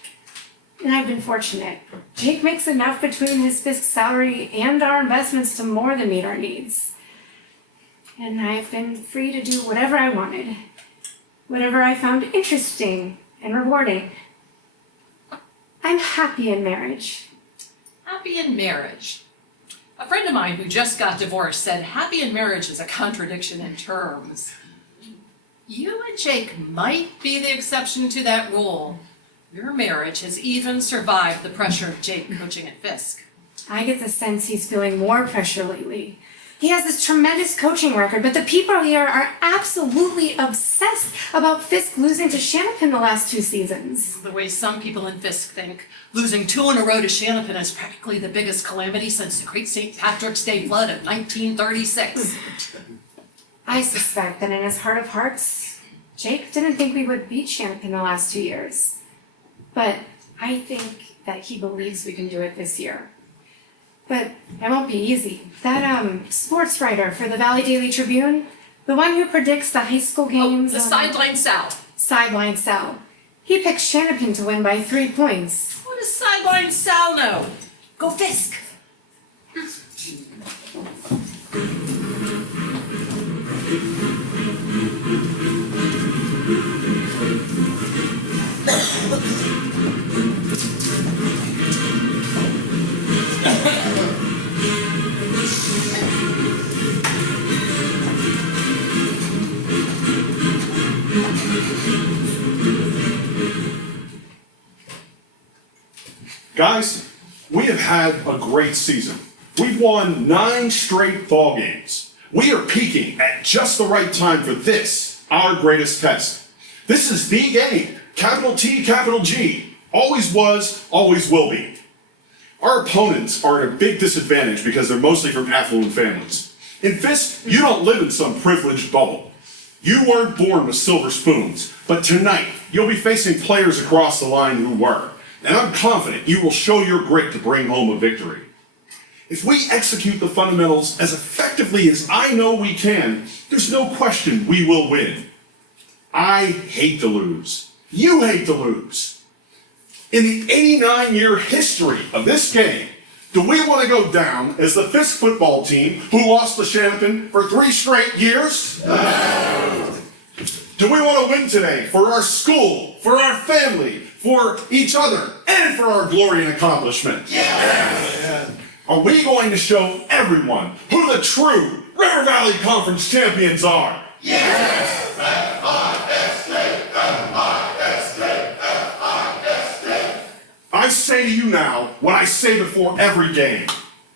And I've been fortunate. Jake makes enough between his Fisk salary and our investments to more than meet our needs. And I've been free to do whatever I wanted. Whatever I found interesting and rewarding. I'm happy in marriage. Happy in marriage. A friend of mine who just got divorced said happy in marriage is a contradiction in terms. You and Jake might be the exception to that rule. Your marriage has even survived the pressure of Jake coaching at Fisk. I get the sense he's feeling more pressure lately. He has this tremendous coaching record, but the people here are absolutely obsessed about Fisk losing to Shanapin the last 2 seasons. The way some people in Fisk think, losing 2 in a row to Shanapin is practically the biggest calamity since the Great St. Patrick's Day flood of 1936. I suspect that in his heart of hearts, Jake didn't think we would beat Shanapin the last 2 years. But I think that he believes we can do it this year. But it won't be easy. That sports writer for the Valley Daily Tribune, the one who predicts the high school games. The Sideline Sal. Sideline Sal. He picks Shanapin to win by 3 points. What does Sideline Sal know? Go Fisk. Guys, we have had a great season. We've won 9 straight ball games. We are peaking at just the right time for this, our greatest test. This is the game, capital T, capital G. Always was, always will be. Our opponents are at a big disadvantage because they're mostly from affluent families. In Fisk, you don't live in some privileged bubble. You weren't born with silver spoons, but tonight you'll be facing players across the line who were. And I'm confident you will show your grit to bring home a victory. If we execute the fundamentals as effectively as I know we can, there's no question we will win. I hate to lose. You hate to lose. In the 89-year history of this game, do we want to go down as the Fisk football team who lost to Shanapin for 3 straight years? No. Do we want to win today for our school, for our family, for each other, and for our glory and accomplishment? Yes. Are we going to show everyone who the true River Valley Conference champions are? Yes! I say to you now what I say before every game.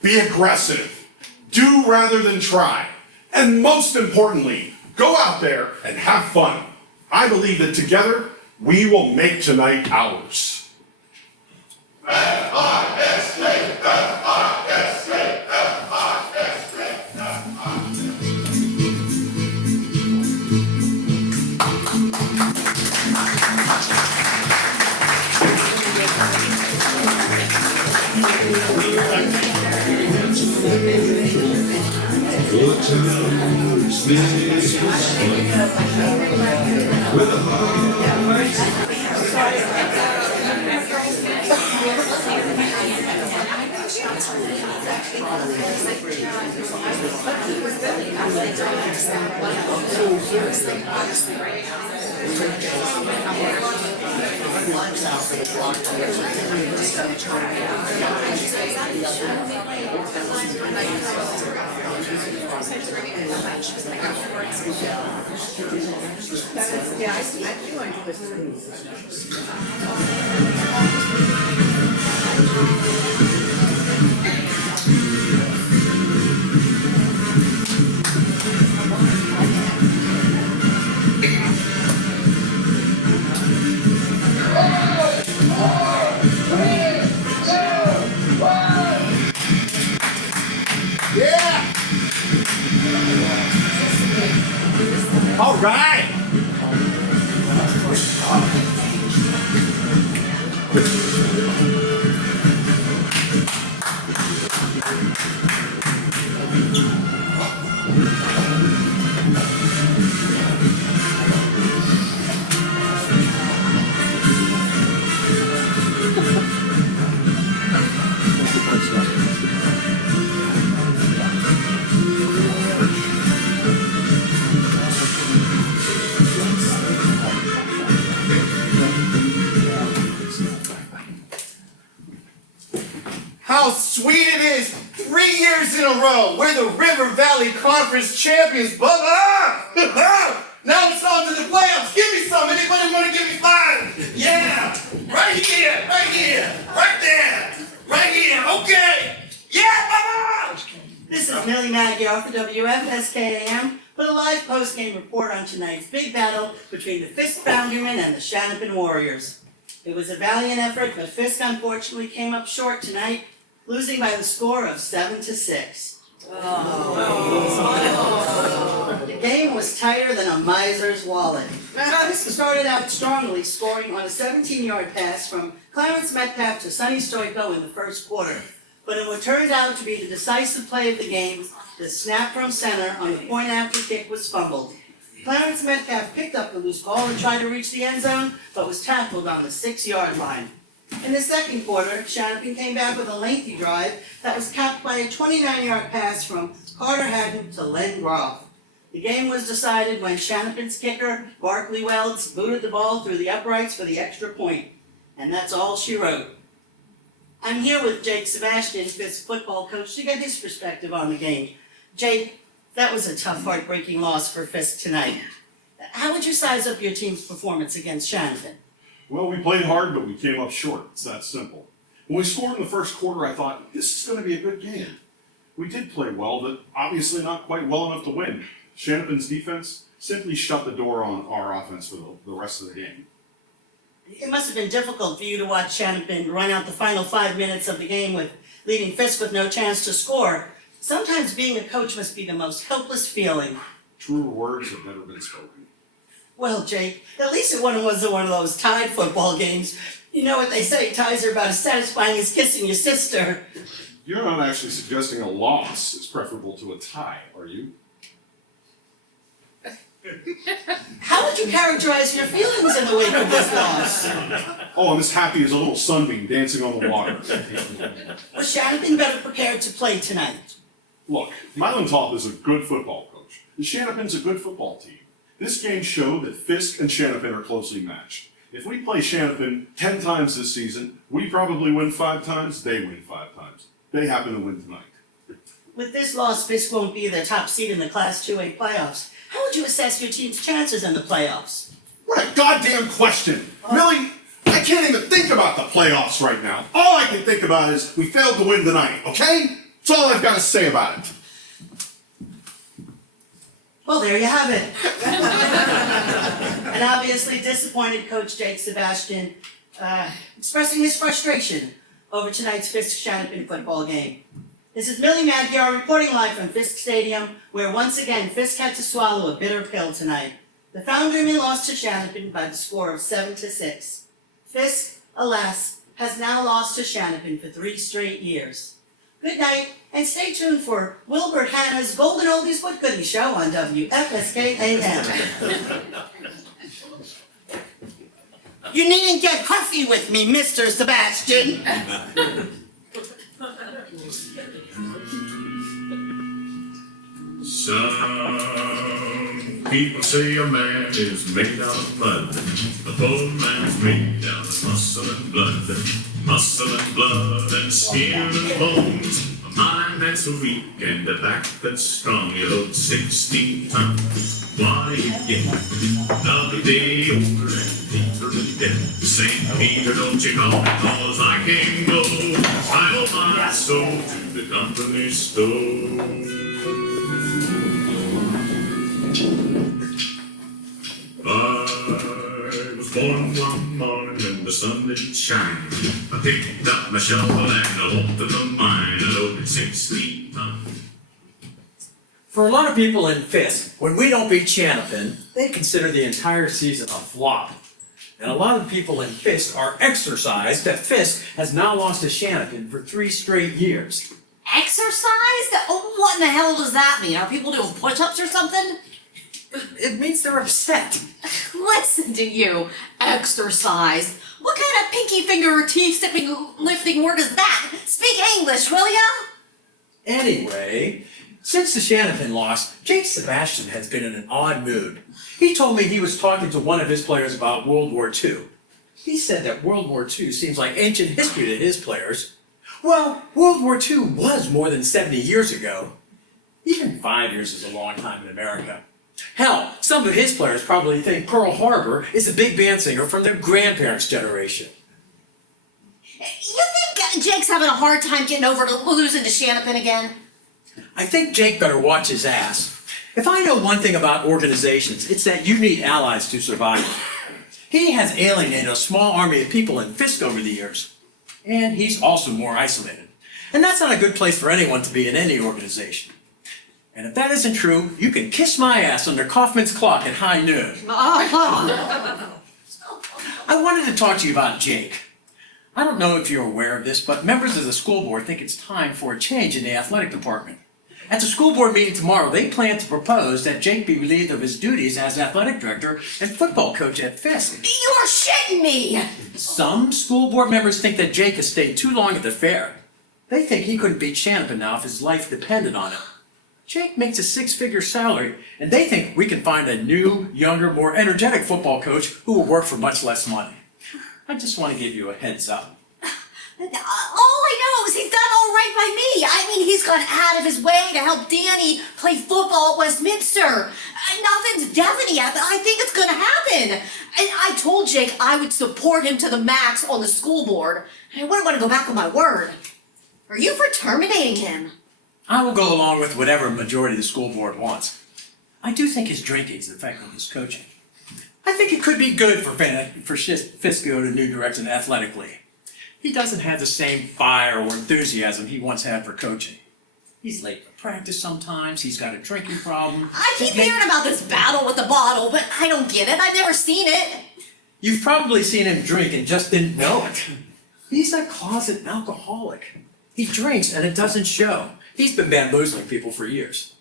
Be aggressive. Do rather than try. And most importantly, go out there and have fun. I believe that together, we will make tonight ours. Good times, this was fun. With a All right. How sweet it is! 3 years in a row, we're the River Valley Conference champions, Bubba! Now it's on to the playoffs. Give me some. Anybody want to give me 5? Yeah! Right here, right there, right here. Okay! Yeah, Bubba! This is Millie Magyar for WFSKAM with a live post-game report on tonight's big battle between the Fisk Foundrymen and the Shanapin Warriors. It was a valiant effort, but Fisk unfortunately came up short tonight, losing by the score of 7-6. The game was tighter than a miser's wallet. Fisk started out strongly, scoring on a 17-yard pass from Clarence Metcalf to Sonny Stoico in the first quarter. But in what turned out to be the decisive play of the game, the snap from center on the point-after kick was fumbled. Clarence Metcalf picked up the loose ball and tried to reach the end zone, but was tackled on the 6-yard line. In the second quarter, Shanapin came back with a lengthy drive that was capped by a 29-yard pass from Carter Haddon to Len Groff. The game was decided when Shanapin's kicker, Barkley Wells, booted the ball through the uprights for the extra point. And that's all she wrote. I'm here with Jake Sebastian, Fisk football coach, to get his perspective on the game. Jake, that was a tough, heartbreaking loss for Fisk tonight. How would you size up your team's performance against Shanapin? Well, we played hard, but we came up short. It's that simple. When we scored in the first quarter, I thought, this is going to be a good game. We did play well, but obviously not quite well enough to win. Shanapin's defense simply shut the door on our offense for the rest of the game. It must have been difficult for you to watch Shanapin run out the final 5 minutes of the game with leaving Fisk with no chance to score. Sometimes being a coach must be the most helpless feeling. Truer words have never been spoken. Well, Jake, at least it wasn't one of those tied football games. You know what they say, ties are about as satisfying as kissing your sister. You're not actually suggesting a loss is preferable to a tie, are you? How would you characterize your feelings in the wake of this loss? Oh, I'm as happy as a little sunbeam dancing on the water. Was Shanapin better prepared to play tonight? Look, Milan Toth is a good football coach, and Shanapin's a good football team. This game showed that Fisk and Shanapin are closely matched. If we play Shanapin 10 times this season, we probably win 5 times, they win 5 times. They happen to win tonight. With this loss, Fisk won't be the top seed in the Class 2A playoffs. How would you assess your team's chances in the playoffs? What a goddamn question! Millie, I can't even think about the playoffs right now. All I can think about is we failed to win tonight, okay? That's all I've got to say about it. Well, there you have it. An obviously disappointed coach Jake Sebastian, expressing his frustration over tonight's Fisk-Shanapin football game. This is Millie Magyar reporting live from Fisk Stadium, where once again Fisk had to swallow a bitter pill tonight. The Foundrymen lost to Shanapin by the score of 7-6. Fisk, alas, has now lost to Shanapin for 3 straight years. Good night, and stay tuned for Wilbert Hanna's Golden Oldies But Goodies show on WFSK AM. You needn't get huffy with me, Mr. Sebastian. Some people say a man is made out of mud. A poor man's made out of muscle and blood. Muscle and blood and skin and bones. A mind that's weak and a back that's strong. You load 16 tons. Why you get another day older and deeper in debt? St. Peter, don't you call, 'cause I can't go. I owe my soul to the company store. I was born one morning when the sun didn't shine. I picked up my shovel and I walked to the mine. I loaded 16 tons. For a lot of people in Fisk, when we don't beat Shanapin, they consider the entire season a flop. And a lot of people in Fisk are exercised that Fisk has now lost to Shanapin for 3 straight years. Exercised? Oh, what in the hell does that mean? Are people doing push-ups or something? It means they're upset. Listen to you, exercised. What kind of pinky finger teeth lifting word is that? Speak English, will ya? Anyway, since the Shanapin loss, Jake Sebastian has been in an odd mood. He told me he was talking to one of his players about World War II. He said that World War II seems like ancient history to his players. Well, World War II was more than 70 years ago. Even 5 years is a long time in America. Hell, some of his players probably think Pearl Harbor is a big band singer from their grandparents' generation. You think Jake's having a hard time getting over to losing to Shanapin again? I think Jake better watch his ass. If I know one thing about organizations, it's that you need allies to survive. He has alienated a small army of people in Fisk over the years. And he's also more isolated. And that's not a good place for anyone to be in any organization. And if that isn't true, you can kiss my ass under Kaufman's clock at high noon. I wanted to talk to you about Jake. I don't know if you're aware of this, but members of the school board think it's time for a change in the athletic department. At the school board meeting tomorrow, they plan to propose that Jake be relieved of his duties as athletic director and football coach at Fisk. You're shitting me! Some school board members think that Jake has stayed too long at the fair. They think he couldn't beat Shanapin now if his life depended on it. Jake makes a 6-figure salary, and they think we can find a new, younger, more energetic football coach who will work for much less money. I just want to give you a heads up. All I know is he's done all right by me. I mean, he's gone out of his way to help Danny play football at Westminster. Nothing's definite yet, but I think it's gonna happen. And I told Jake I would support him to the max on the school board. I wouldn't want to go back on my word. Are you for terminating him? I will go along with whatever majority the school board wants. I do think his drinking is affecting his coaching. I think it could be good for Fisk to go to a new direction athletically. He doesn't have the same fire or enthusiasm he once had for coaching. He's late for practice sometimes, he's got a drinking problem. I keep hearing about this battle with the bottle, but I don't get it. I've never seen it. You've probably seen him drink and just didn't know it. He's a closet alcoholic. He drinks and it doesn't show. He's been bamboozling people for years.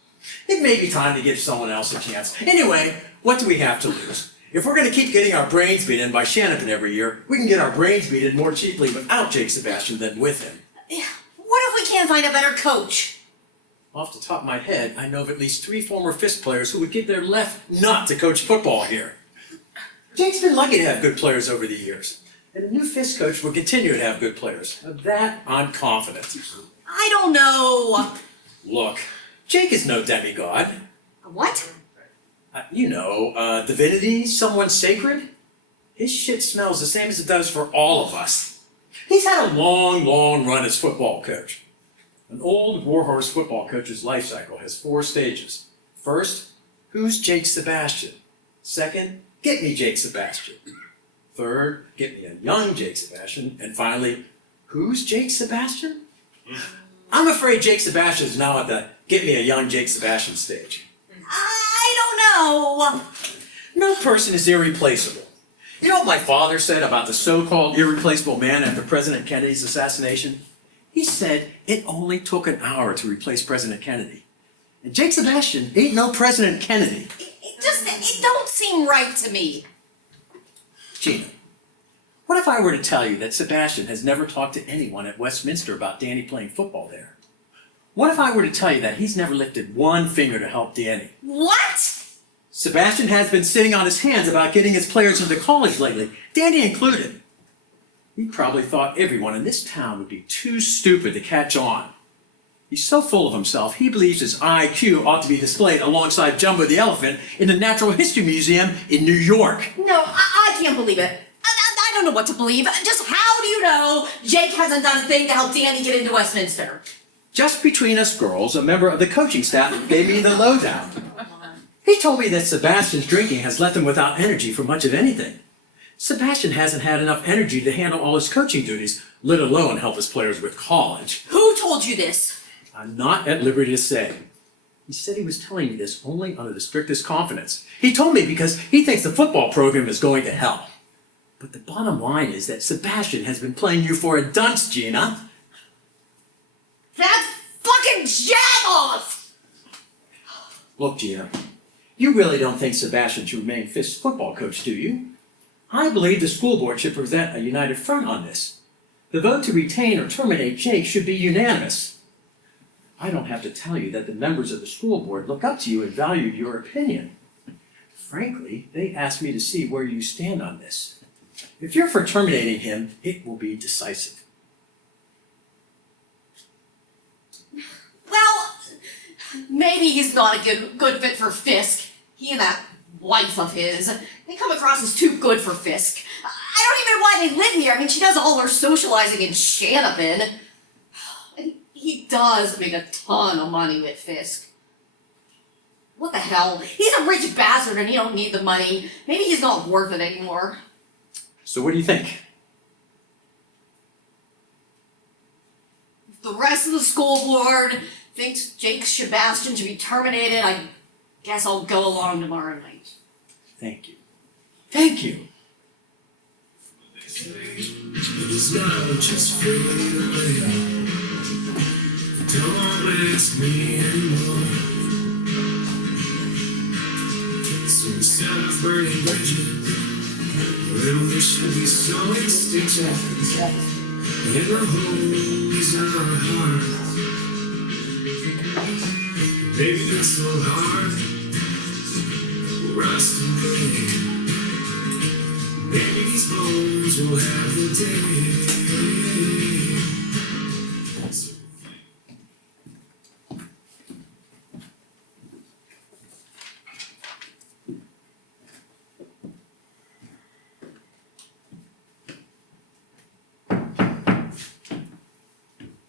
It may be time to give someone else a chance. Anyway, what do we have to lose? If we're going to keep getting our brains beat in by Shanapin every year, we can get our brains beat in more cheaply without Jake Sebastian than with him. What if we can't find a better coach? Off the top of my head, I know of at least 3 former Fisk players who would give their left nut to coach football here. Jake's been lucky to have good players over the years. And the new Fisk coach will continue to have good players. Of that, I'm confident. I don't know. Look, Jake is no demigod. What? Divinity, someone sacred. His shit smells the same as it does for all of us. He's had a long, long run as football coach. An old warhorse football coach's life cycle has 4 stages. First, who's Jake Sebastian? Second, get me Jake Sebastian. Third, get me a young Jake Sebastian. And finally, who's Jake Sebastian? I'm afraid Jake Sebastian is now at the get me a young Jake Sebastian stage. I don't know. No person is irreplaceable. You know what my father said about the so-called irreplaceable man after President Kennedy's assassination? He said it only took an hour to replace President Kennedy. And Jake Sebastian ain't no President Kennedy. It don't seem right to me. Gina, what if I were to tell you that Sebastian has never talked to anyone at Westminster about Danny playing football there? What if I were to tell you that he's never lifted one finger to help Danny? What? Sebastian has been sitting on his hands about getting his players into college lately, Danny included. He probably thought everyone in this town would be too stupid to catch on. He's so full of himself, he believes his IQ ought to be displayed alongside Jumbo the Elephant in the Natural History Museum in New York. No, I can't believe it. I don't know what to believe. Just how do you know Jake hasn't done a thing to help Danny get into Westminster? Just between us girls, a member of the coaching staff gave me the lowdown. He told me that Sebastian's drinking has left him without energy for much of anything. Sebastian hasn't had enough energy to handle all his coaching duties, let alone help his players with college. Who told you this? I'm not at liberty to say. He said he was telling me this only under the strictest confidence. He told me because he thinks the football program is going to hell. But the bottom line is that Sebastian has been playing you for a dunce, Gina. That's fucking Jagoff! Look, Gina, you really don't think Sebastian should remain Fisk's football coach, do you? I believe the school board should present a united front on this. The vote to retain or terminate Jake should be unanimous. I don't have to tell you that the members of the school board look up to you and value your opinion. Frankly, they asked me to see where you stand on this. If you're for terminating him, it will be decisive. Well, maybe he's not a good fit for Fisk. He and that wife of his, they come across as too good for Fisk. I don't even know why they live here. I mean, she does all her socializing in Shanapin. And he does make a ton of money with Fisk. What the hell? He's a rich bastard and he don't need the money. Maybe he's not worth it anymore. So what do you think? If the rest of the school board thinks Jake Sebastian should be terminated, I guess I'll go along tomorrow night. Thank you. Thank you. It's now just fade away. Don't ask me anymore. So instead of burning bridges, well, we should be sewing stitches in the holes in our hearts. Maybe it's so hard for us to live. Maybe these bones will have the day.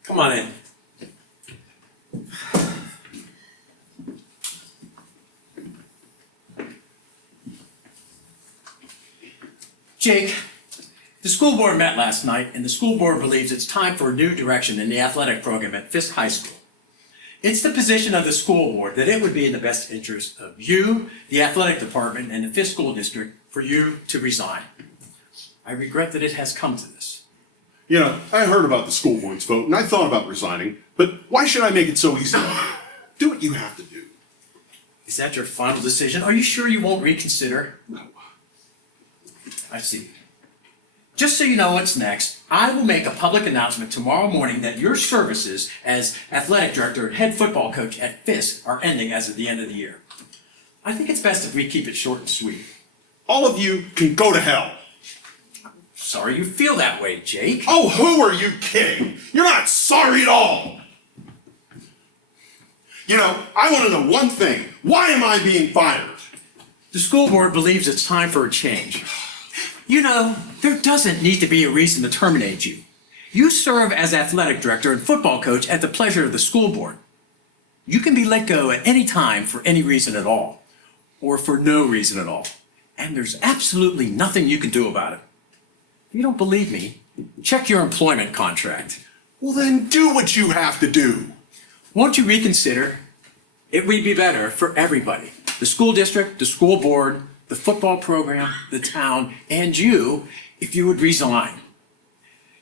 Come on in. Jake, the school board met last night, and the school board believes it's time for a new direction in the athletic program at Fisk High School. It's the position of the school board that it would be in the best interest of you, the athletic department, and the Fisk School District for you to resign. I regret that it has come to this. You know, I heard about the school board's vote and I thought about resigning, but why should I make it so easy? Do what you have to do. Is that your final decision? Are you sure you won't reconsider? No. I see. Just so you know what's next, I will make a public announcement tomorrow morning that your services as athletic director and head football coach at Fisk are ending as of the end of the year. I think it's best if we keep it short and sweet. All of you can go to hell. Sorry you feel that way, Jake. Oh, who are you kidding? You're not sorry at all. You know, I want to know one thing. Why am I being fired? The school board believes it's time for a change. You know, there doesn't need to be a reason to terminate you. You serve as athletic director and football coach at the pleasure of the school board. You can be let go at any time for any reason at all, or for no reason at all. And there's absolutely nothing you can do about it. If you don't believe me, check your employment contract. Well, then do what you have to do. Won't you reconsider? It would be better for everybody. The school district, the school board, the football program, the town, and you, if you would resign.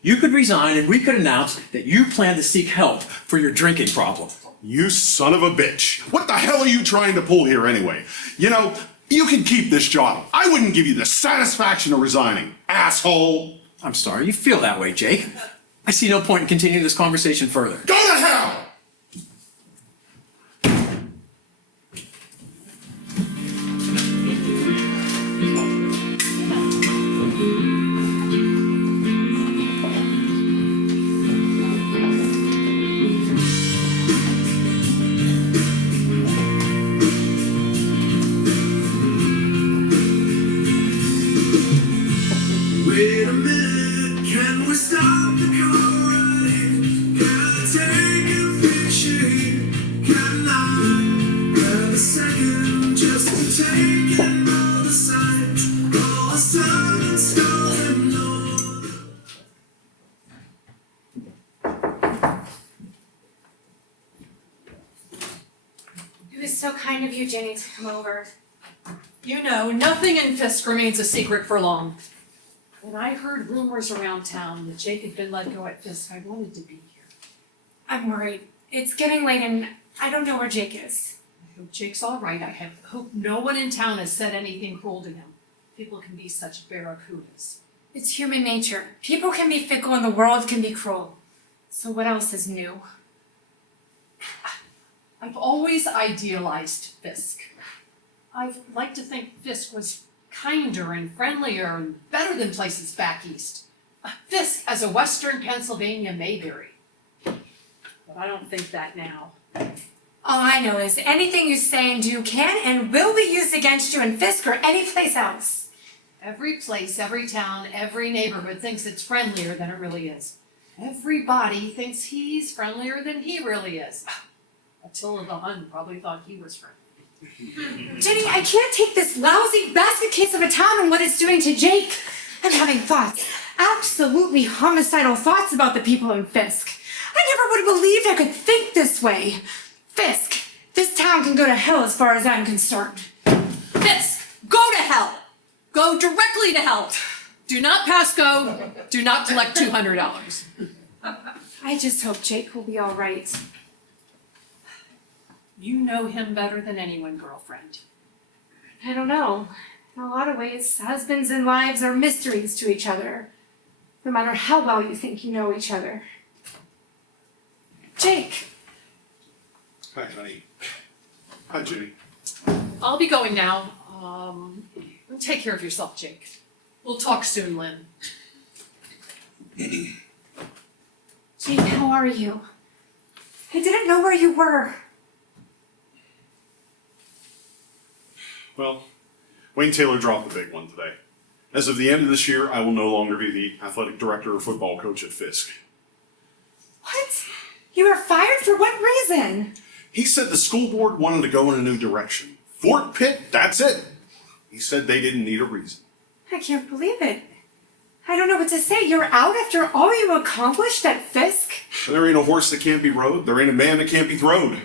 You could resign and we could announce that you plan to seek help for your drinking problem. You son of a bitch. What the hell are you trying to pull here anyway? You know, you can keep this job. I wouldn't give you the satisfaction of resigning, asshole. I'm sorry you feel that way, Jake. I see no point in continuing this conversation further. Go to hell! Wait a minute, can we stop the car right here? Can I take a picture? Can I have a second just to take in all the signs, all the silence, darling, It was so kind of you, Jenny, to come over. You know, nothing in Fisk remains a secret for long. When I heard rumors around town that Jake had been let go at Fisk, I wanted to be here. I'm worried. It's getting late and I don't know where Jake is. I hope Jake's all right. I hope no one in town has said anything cruel to him. People can be such barracudas. It's human nature. People can be fickle and the world can be cruel. So what else is new? I've always idealized Fisk. I'd like to think Fisk was kinder and friendlier and better than places back east. Fisk as a Western Pennsylvania Mayberry. But I don't think that now. All I know is anything you say and do can and will be used against you in Fisk or any place else. Every place, every town, every neighborhood thinks it's friendlier than it really is. Everybody thinks he's friendlier than he really is. Attila the Hun probably thought he was friendly. Jenny, I can't take this lousy basket case of a town and what it's doing to Jake. I'm having thoughts, absolutely homicidal thoughts about the people in Fisk. I never would have believed I could think this way. Fisk, this town can go to hell as far as I'm concerned. Fisk, go to hell. Go directly to hell. Do not pass go. Do not collect $200. I just hope Jake will be all right. You know him better than anyone, girlfriend. I don't know. In a lot of ways, husbands and wives are mysteries to each other, no matter how well you think you know each other. Jake. Hi, honey. Hi, Ginny. I'll be going now. Take care of yourself, Jake. We'll talk soon, Lynn. Jake, how are you? I didn't know where you were. Well, Wayne Taylor dropped the big one today. As of the end of this year, I will no longer be the athletic director or football coach at Fisk. What? You were fired for what reason? He said the school board wanted to go in a new direction. Fort Pitt, that's it. He said they didn't need a reason. I can't believe it. I don't know what to say. You're out after all you accomplished at Fisk? There ain't a horse that can't be rode. There ain't a man that can't be throwed.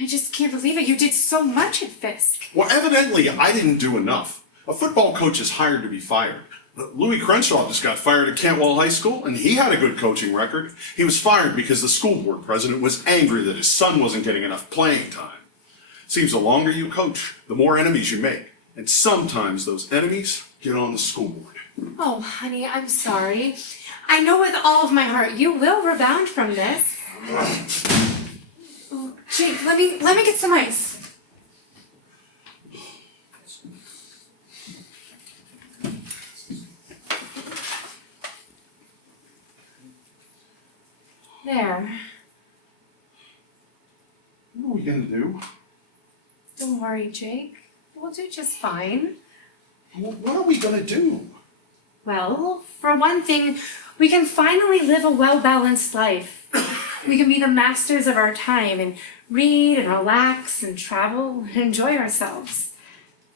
I just can't believe it. You did so much at Fisk. Well, evidently, I didn't do enough. A football coach is hired to be fired. Louis Crenshaw just got fired at Cantwell High School, and he had a good coaching record. He was fired because the school board president was angry that his son wasn't getting enough playing time. Seems the longer you coach, the more enemies you make. And sometimes those enemies get on the school board. Oh, honey, I'm sorry. I know with all of my heart you will rebound from this. Oh, Jake, let me get some ice. There. What are we gonna do? Don't worry, Jake. We'll do just fine. What are we gonna do? Well, for one thing, we can finally live a well-balanced life. We can be the masters of our time and read and relax and travel and enjoy ourselves.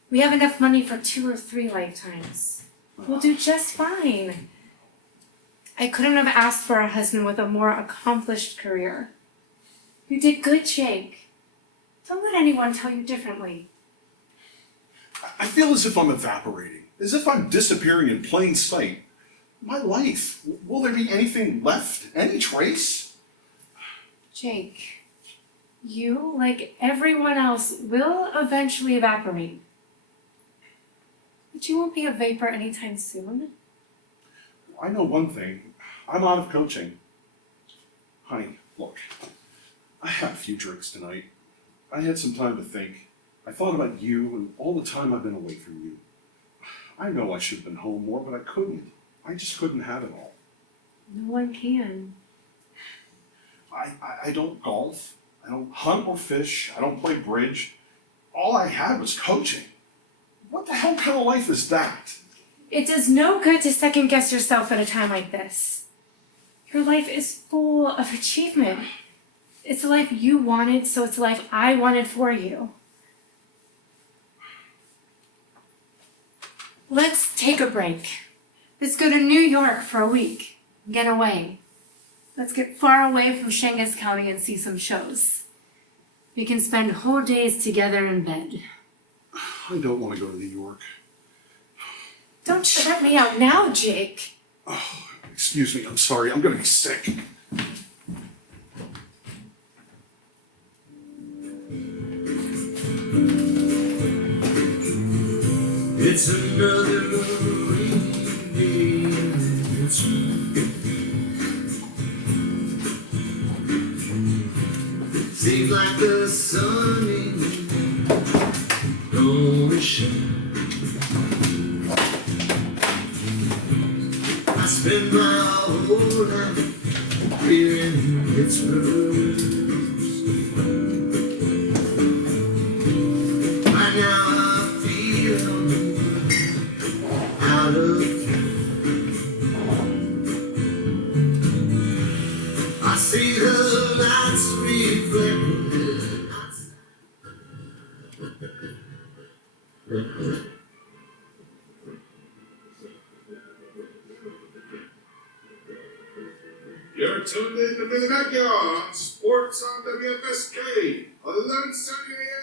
We have enough money for 2 or 3 lifetimes. We'll do just fine. I couldn't have asked for a husband with a more accomplished career. You did good, Jake. Don't let anyone tell you differently. I feel as if I'm evaporating, as if I'm disappearing in plain sight. My life, will there be anything left? Any trace? Jake, you, like everyone else, will eventually evaporate. But you won't be a vapor anytime soon. I know one thing. I'm out of coaching. Honey, look, I had a few drinks tonight. I had some time to think. I thought about you and all the time I've been away from you. I know I should have been home more, but I couldn't. I just couldn't have it all. No one can. I don't golf. I don't hunt or fish. I don't play bridge. All I had was coaching. What the hell kind of life is that? It does no good to second guess yourself at a time like this. Your life is full of achievement. It's the life you wanted, so it's the life I wanted for you. Let's take a break. Let's go to New York for a week. Get away. Let's get far away from Shanise County and see some shows. We can spend whole days together in bed. I don't want to go to New York. Don't shut me out now, Jake. Oh, excuse me, I'm sorry. I'm going to be sick. It's another morning day and it's seems like the sun ain't gonna shine. I spend my whole life here in Pittsburgh. Right now I feel out of time. I see the lights reflected outside. You're tuned in to Millie Magyar, sports on WFSK, 11:70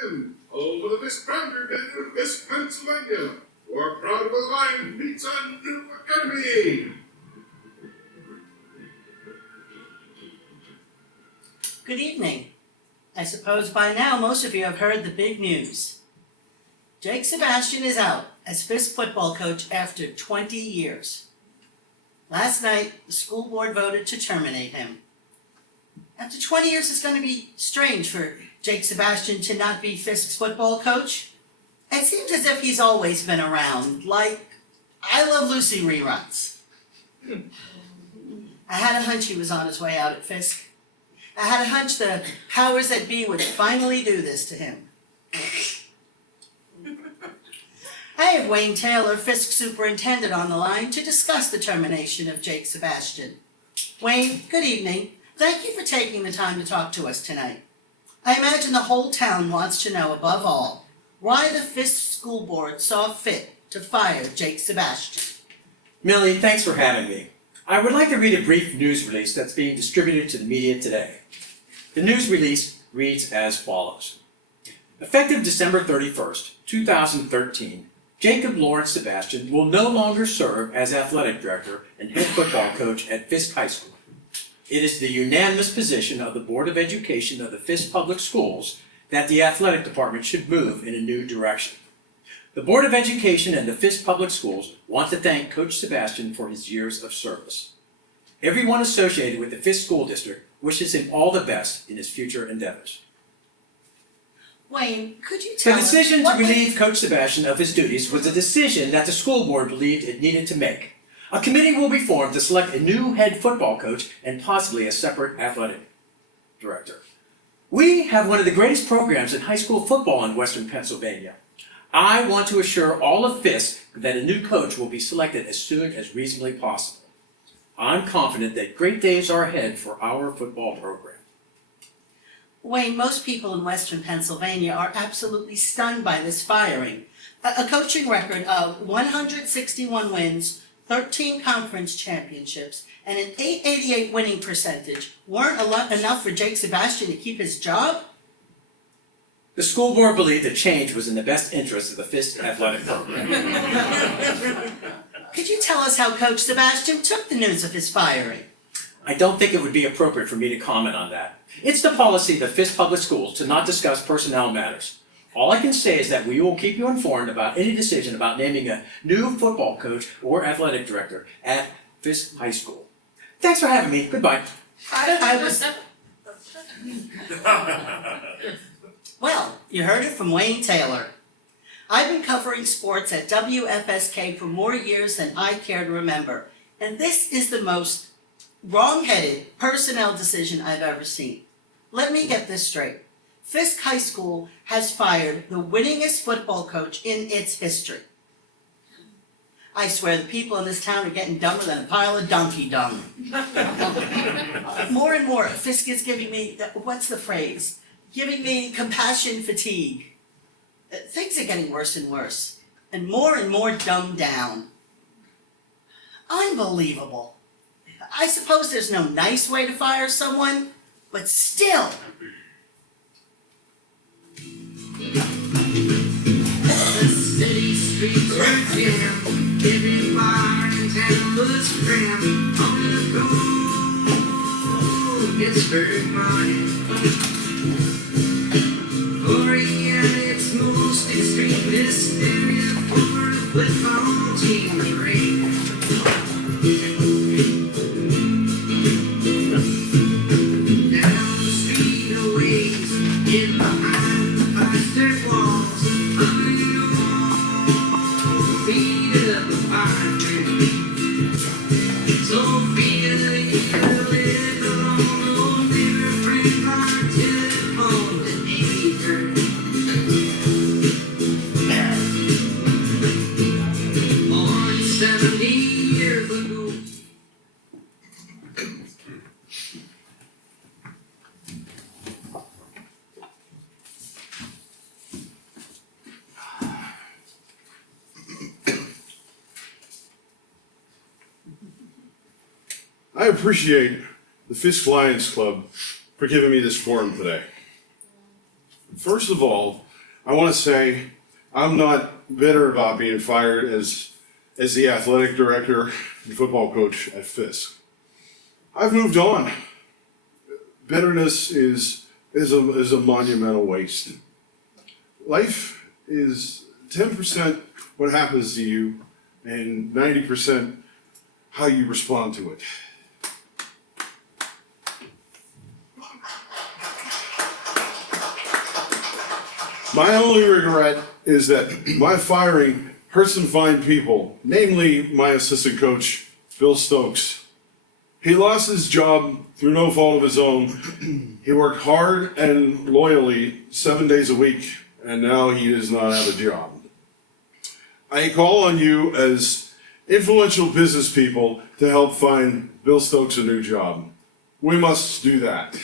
a.m. Home of the Fisk Pounder in Fisk, Pennsylvania. We're proud to align Pizza New Academy. Good evening. I suppose by now most of you have heard the big news. Jake Sebastian is out as Fisk football coach after 20 years. Last night, the school board voted to terminate him. After 20 years, it's going to be strange for Jake Sebastian to not be Fisk's football coach. It seems as if he's always been around, like I Love Lucy reruns. I had a hunch he was on his way out at Fisk. I had a hunch the powers that be would finally do this to him. I have Wayne Taylor, Fisk superintendent, on the line to discuss the termination of Jake Sebastian. Wayne, good evening. Thank you for taking the time to talk to us tonight. I imagine the whole town wants to know, above all, why the Fisk school board saw fit to fire Jake Sebastian. Millie, thanks for having me. I would like to read a brief news release that's being distributed to the media today. The news release reads as follows. Effective December 31st, 2013, Jacob Lawrence Sebastian will no longer serve as athletic director and head football coach at Fisk High School. It is the unanimous position of the Board of Education of the Fisk Public Schools that the athletic department should move in a new direction. The Board of Education and the Fisk Public Schools want to thank Coach Sebastian for his years of service. Everyone associated with the Fisk School District wishes him all the best in his future endeavors. Wayne, could you The tell us decision what to relieve Coach Sebastian of his duties was a decision that the school board believed it needed to make. A committee will be formed to select a new head football coach and possibly a separate athletic director. We have one of the greatest programs in high school football in Western Pennsylvania. I want to assure all of Fisk that a new coach will be selected as soon as reasonably possible. I'm confident that great days are ahead for our football program. Wayne, most people in Western Pennsylvania are absolutely stunned by this firing. A coaching record of 161 wins, 13 conference championships, and an .888 winning percentage weren't enough for Jake Sebastian to keep his job? The school board believed that change was in the best interest of the Fisk athletic program. Could you tell us how Coach Sebastian took the news of his firing? I don't think it would be appropriate for me to comment on that. It's the policy of the Fisk Public Schools to not discuss personnel matters. All I can say is that we will keep you informed about any decision about naming a new football coach or athletic director at Fisk High School. Thanks for having me. Goodbye. Well, you heard it from Wayne Taylor. I've been covering sports at WFSK for more years than I care to remember, and this is the most wrong-headed personnel decision I've ever seen. Let me get this straight. Fisk High School has fired the winningest football coach in its history. I swear the people in this town are getting dumber than a pile of donkey dung. More and more, Fisk is giving me, what's the phrase? Giving me compassion fatigue. Things are getting worse and worse, and more dumbed down. Unbelievable. I suppose there's no nice way to fire someone, but still. The city streets are jammed, every bar in town was crammed. On the go, Pittsburgh morning. Pouring at its most extreme hysteria for a football team to reign. Down the street a ways, in behind the five-dirt walls, under your wall, feet of the fire train. So feel you live along, oh, never bring my telephone to me turn. Born 70 years ago. I appreciate the Fisk Lions Club for giving me this forum today. First of all, I want to say I'm not bitter about being fired as the athletic director and football coach at Fisk. I've moved on. Bitterness is a monumental waste. Life is 10% what happens to you and 90% how you respond to it. My only regret is that my firing hurt some fine people, namely my assistant coach, Bill Stokes. He lost his job through no fault of his own. He worked hard and loyally 7 days a week, and now he does not have a job. I call on you as influential business people to help find Bill Stokes a new job. We must do that.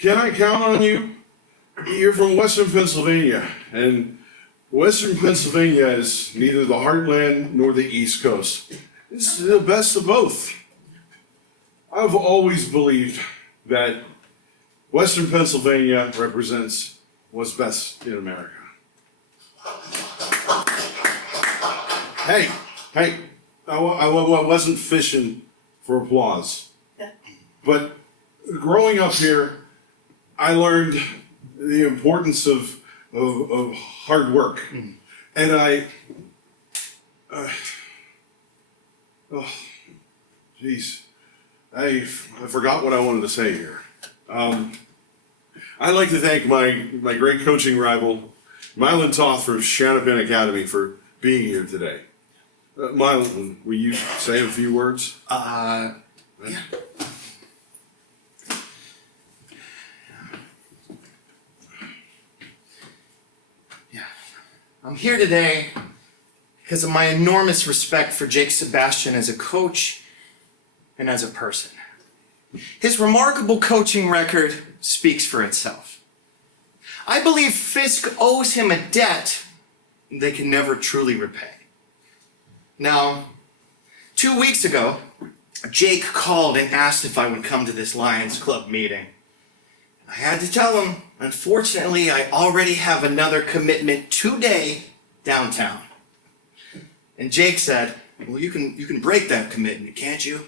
Can I count on you? You're from Western Pennsylvania, and Western Pennsylvania is neither the heartland nor the East Coast. It's the best of both. I've always believed that Western Pennsylvania represents what's best in America. Hey, I wasn't fishing for applause. But growing up here, I learned the importance of hard work. And I forgot what I wanted to say here. I'd like to thank my great coaching rival, Milan Toth from Shanise Academy, for being here today. Milan, will you say a few words? Yeah. I'm here today because of my enormous respect for Jake Sebastian as a coach and as a person. His remarkable coaching record speaks for itself. I believe Fisk owes him a debt they can never truly repay. Now, 2 weeks ago, Jake called and asked if I would come to this Lions Club meeting. I had to tell him, unfortunately, I already have another commitment today downtown. And Jake said, well, you can break that commitment, can't you?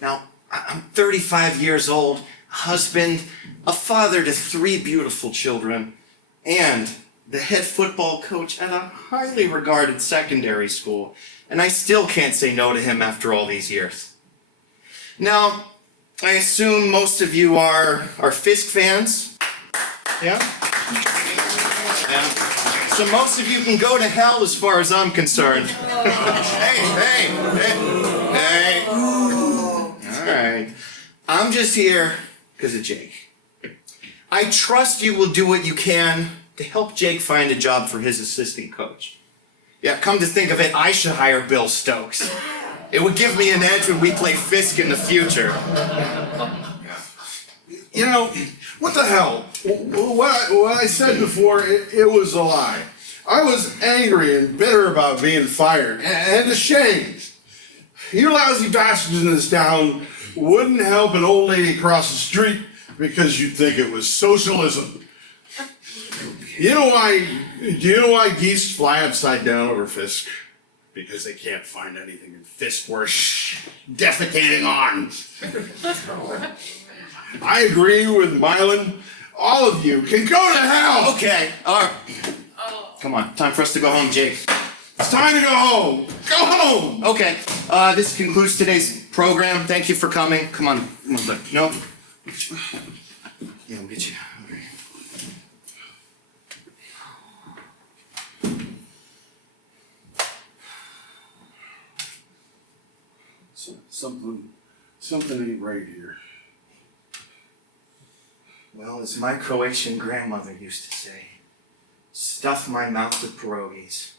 Now, I'm 35 years old, a husband, a father to 3 beautiful children, and the head football coach at a highly regarded secondary school. And I still can't say no to him after all these years. Now, I assume most of you are Fisk fans. Yeah? Yeah. So most of you can go to hell as far as I'm concerned. Hey. Alright. I'm just here because of Jake. I trust you will do what you can to help Jake find a job for his assistant coach. Yeah, come to think of it, I should hire Bill Stokes. It would give me an edge when we play Fisk in the future. You know, what the hell? What I said before, it was a lie. I was angry and bitter about being fired, and ashamed. You lousy bastards in this town wouldn't help an old lady across the street because you'd think it was socialism. Do you know why geese fly upside down over Fisk? Because they can't find anything in Fisk worth defecating on. I agree with Milan. All of you can go to hell! Okay, alright. Come on, time for us to go home, Jake. It's time to go home! Go home! Okay, this concludes today's program. Thank you for coming. Come on, look. No? Yeah, we'll get you. Something ain't right here. Well, as my Croatian grandmother used to say, stuff my mouth with pierogies.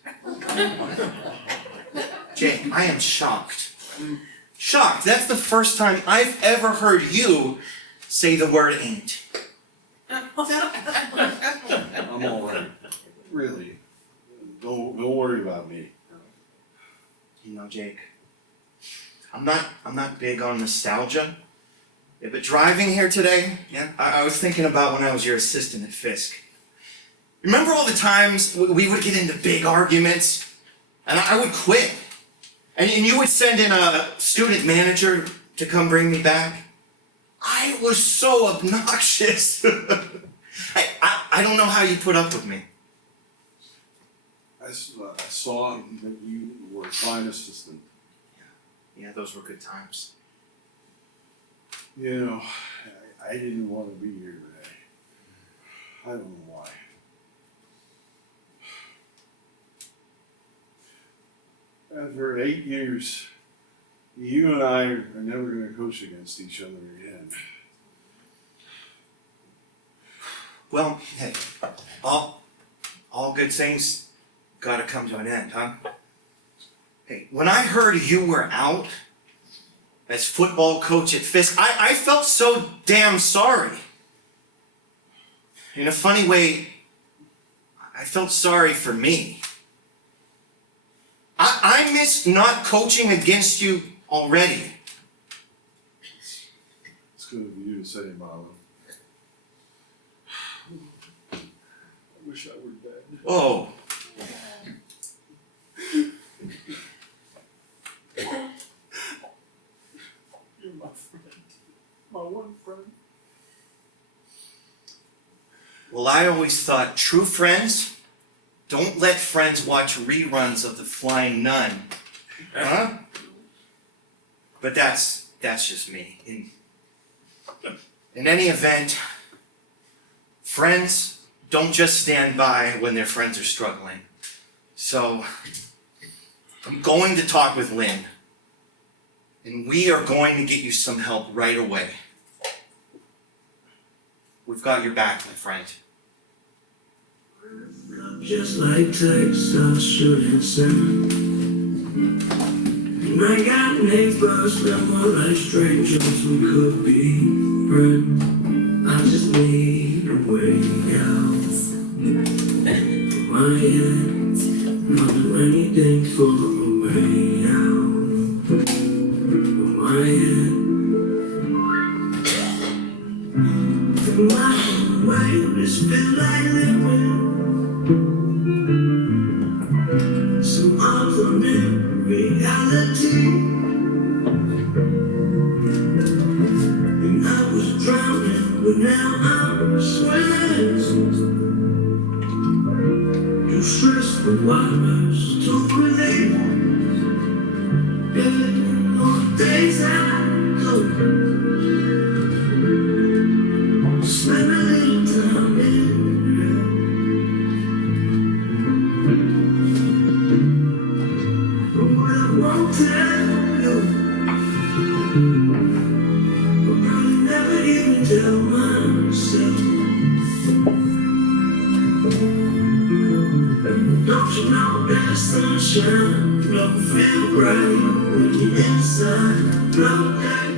Jake, I am shocked. Shocked. That's the first time I've ever heard you say the word ain't. I'm all right. Really. Don't worry about me. You know, Jake, I'm not big on nostalgia. Yeah, but driving here today, yeah, I was thinking about when I was your assistant at Fisk. Remember all the times we would get into big arguments, and I would quit, and you would send in a student manager to come bring me back? I was so obnoxious. I don't know how you put up with me. I saw that you were a fine assistant. Yeah, those were good times. You know, I didn't want to be here today. I don't know why. After 8 years, you and I are never going to coach against each other again. Well, hey, all good things gotta come to an end, huh? Hey, when I heard you were out as football coach at Fisk, I felt so damn sorry. In a funny way, I felt sorry for me. I missed not coaching against you already. It's good of you to say, Milan. I wish I were dead. Oh. You're my friend. My one friend. Well, I always thought true friends don't let friends watch reruns of The Flying Nun. Huh? But that's just me. In any event, friends don't just stand by when their friends are struggling. So, I'm going to talk with Lynn. And we are going to get you some help right away. We've got your back, my friend. Just like text, I shouldn't send. And I got neighbors that were like strangers, we could be friends. I just need a way out. From my head, I'll do anything for a way out. From my head. From my way, this feel like living. Some alternate reality. And I was drowning, but now I'm swimming. Too stressful waters to relate. Living on the days I go. Spend a little time in. Won't tell you. I'll probably never even tell myself. Don't you know that sunshine don't feel right when you're inside all day?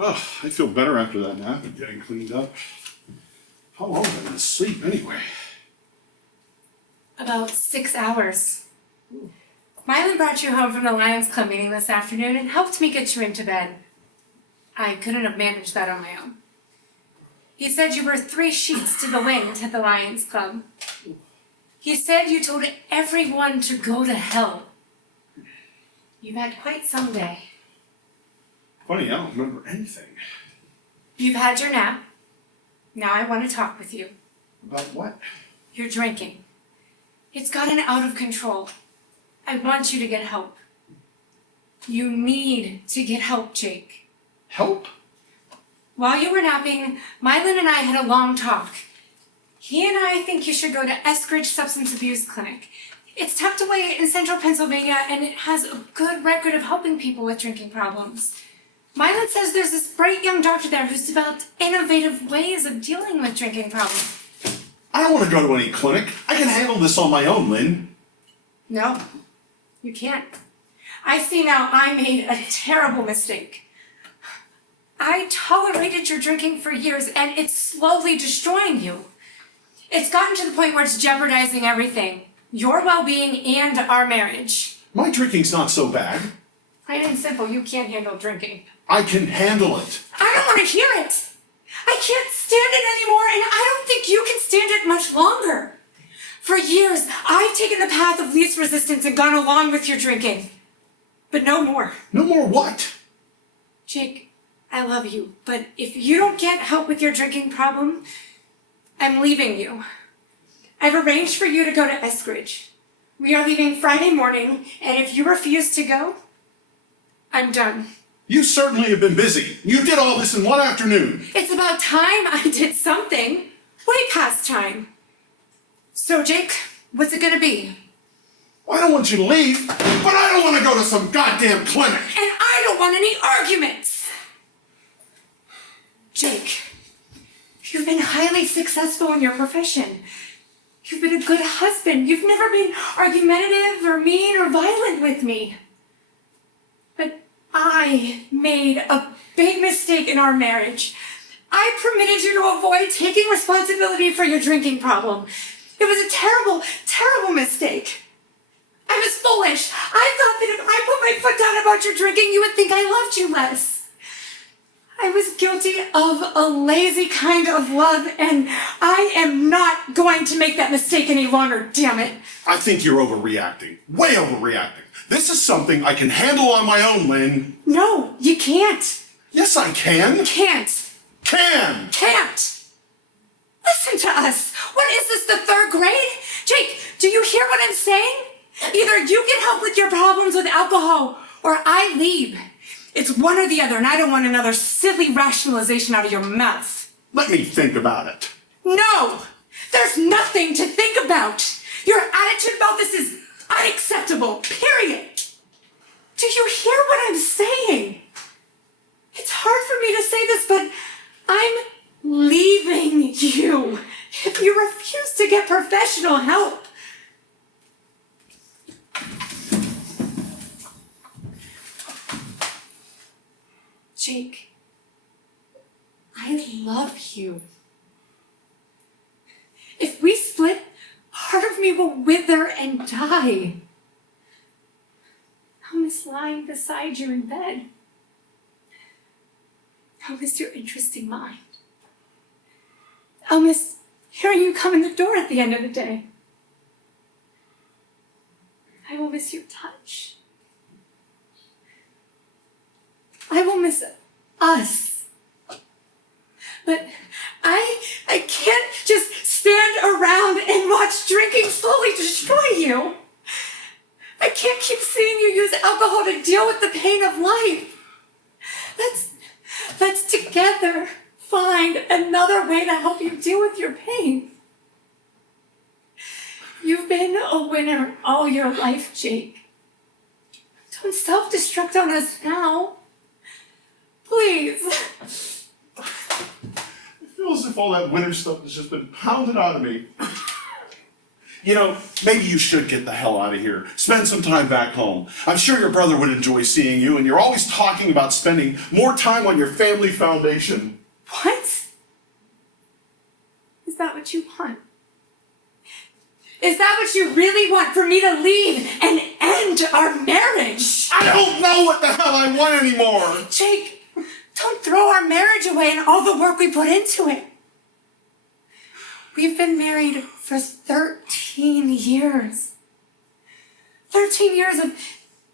Oh, I feel better after that nap and getting cleaned up. How long have I been asleep anyway? About 6 hours. Milan brought you home from the Lions Club meeting this afternoon and helped me get you into bed. I couldn't have managed that on my own. He said you were 3 sheets to the wind at the Lions Club. He said you told everyone to go to hell. You've had quite some day. Funny, I don't remember anything. You've had your nap. Now I want to talk with you. About what? You're drinking. It's gotten out of control. I want you to get help. You need to get help, Jake. Help? While you were napping, Milan and I had a long talk. He and I think you should go to Eskridge Substance Abuse Clinic. It's tucked away in central Pennsylvania and it has a good record of helping people with drinking problems. Milan says there's this bright young doctor there who's developed innovative ways of dealing with drinking problems. I don't want to go to any clinic. I can handle this on my own, Lynn. No, you can't. I see now I made a terrible mistake. I tolerated your drinking for years and it's slowly destroying you. It's gotten to the point where it's jeopardizing everything. Your well-being and our marriage. My drinking's not so bad. Plain and simple, you can't handle drinking. I can handle it. I don't want to hear it. I can't stand it anymore, and I don't think you can stand it much longer. For years, I've taken the path of least resistance and gone along with your drinking. But no more. No more what? Jake, I love you, but if you don't get help with your drinking problem, I'm leaving you. I've arranged for you to go to Eskridge. We are leaving Friday morning, and if you refuse to go, I'm done. You certainly have been busy. You did all this in one afternoon. It's about time I did something. Way past time. So, Jake, what's it gonna be? I don't want you to leave, but I don't want to go to some goddamn clinic. And I don't want any arguments. Jake, you've been highly successful in your profession. You've been a good husband. You've never been argumentative or mean or violent with me. But I made a big mistake in our marriage. I permitted you to avoid taking responsibility for your drinking problem. It was a terrible, terrible mistake. I was foolish. I thought that if I put my foot down about your drinking, you would think I loved you less. I was guilty of a lazy kind of love, and I am not going to make that mistake any longer, damn it. I think you're overreacting. Way overreacting. This is something I can handle on my own, Lynn. No, you can't. Yes, I can. Can't. Can. Can't. Listen to us. What is this, the 3rd grade? Jake, do you hear what I'm saying? Either you get help with your problems with alcohol, or I leave. It's one or the other, and I don't want another silly rationalization out of your mouth. Let me think about it. No! There's nothing to think about. Your attitude about this is unacceptable, period. Do you hear what I'm saying? It's hard for me to say this, but I'm leaving to get professional help. Jake, I love you. If we split, part of me will wither and die. I'll miss lying beside you in bed. I'll miss your interesting mind. I'll miss hearing you come in the door at the end of the day. I will miss your touch. I will miss us. But I can't just stand around and watch drinking slowly destroy you. I can't keep seeing you use alcohol to deal with the pain of life. Let's together find another way to help you deal with your pain. You've been a winner all your life, Jake. Don't self-destruct on us now. Please. I feel as if all that winter stuff has just been pounded out of me. You know, maybe you should get the hell out of here. Spend some time back home. I'm sure your brother would enjoy seeing you, and you're always talking about spending more time on your family foundation. What? Is that what you want? Is that what you really want, for me to leave and end our marriage? I don't know what the hell I want anymore! Jake, don't throw our marriage away and all the work we put into it. We've been married for 13 years. 13 years of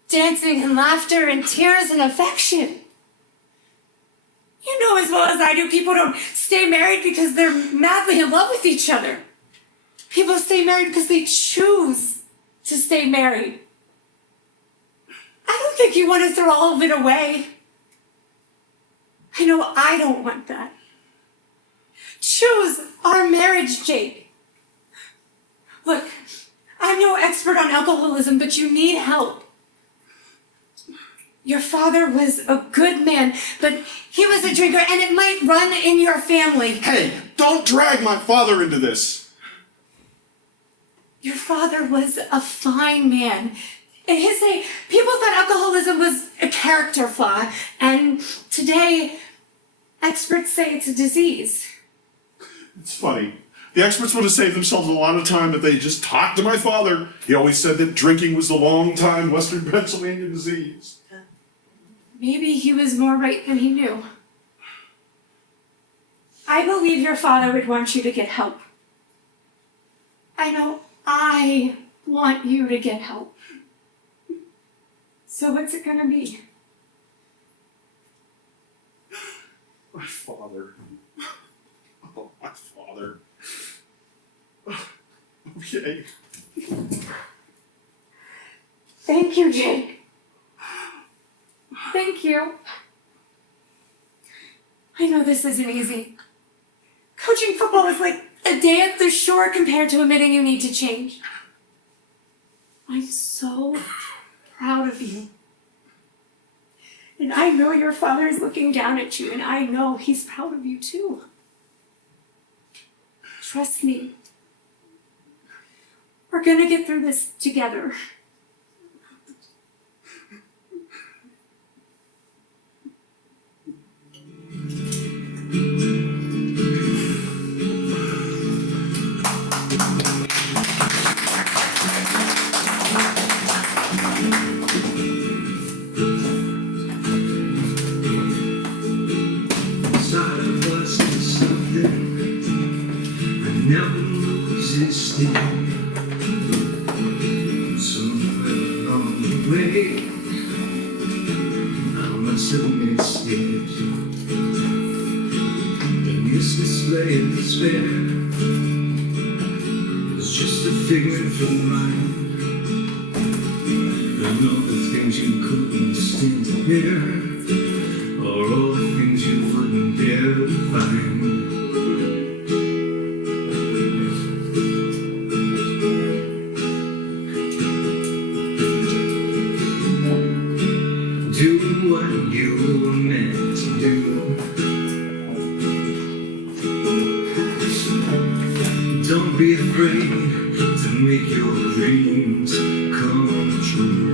dancing and laughter and tears and affection. You know as well as I do, people don't stay married because they're madly in love with each other. People stay married because they choose to stay married. I don't think you want to throw all of it away. I know I don't want that. Choose our marriage, Jake. Look, I'm no expert on alcoholism, but you need help. Your father was a good man, but he was a drinker, and it might run in your family. Hey, don't drag my father into this. Your father was a fine man. In his day, people thought alcoholism was a character flaw, and today, experts say it's a disease. It's funny. The experts would have saved themselves a lot of time if they just talked to my father. He always said that drinking was the long-time Western Pennsylvania disease. Maybe he was more right than he knew. I believe your father would want you to get help. I know I want you to get help. So what's it gonna be? My father. Oh, my father. Okay. Thank you, Jake. Thank you. I know this isn't easy. Coaching football is like a day at the shore compared to admitting you need to change. I'm so proud of you. And I know your father is looking down at you, and I know he's proud of you too. Trust me. We're gonna get through this together. Never existed. Somewhere along the way, I must have missed it. The misdisplay of despair was just a figment of your mind. And all the things you couldn't stand to bear, or all the things you wouldn't dare to find. Don't Don't be afraid to make your dreams come true.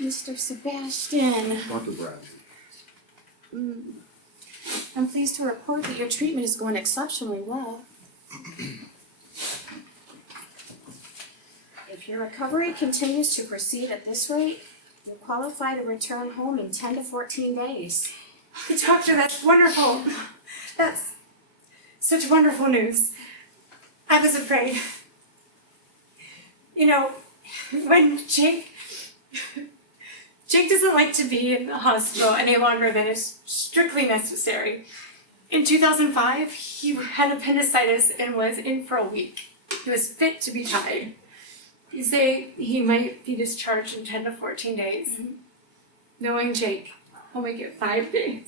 Mr. Sebastian, Dr. Bradley. I'm pleased to report that your treatment is going exceptionally well. If your recovery continues to proceed at this rate, you'll qualify to return home in 10 to 14 days. Doctor, that's wonderful. That's such wonderful news. I was afraid. You know, when Jake doesn't like to be in the hospital any longer than is strictly necessary. In 2005, he had appendicitis and was in for a week. He was fit to be tied. You say he might be discharged in 10 to 14 days. Mm-hmm. Knowing Jake, I'll make it 5 days.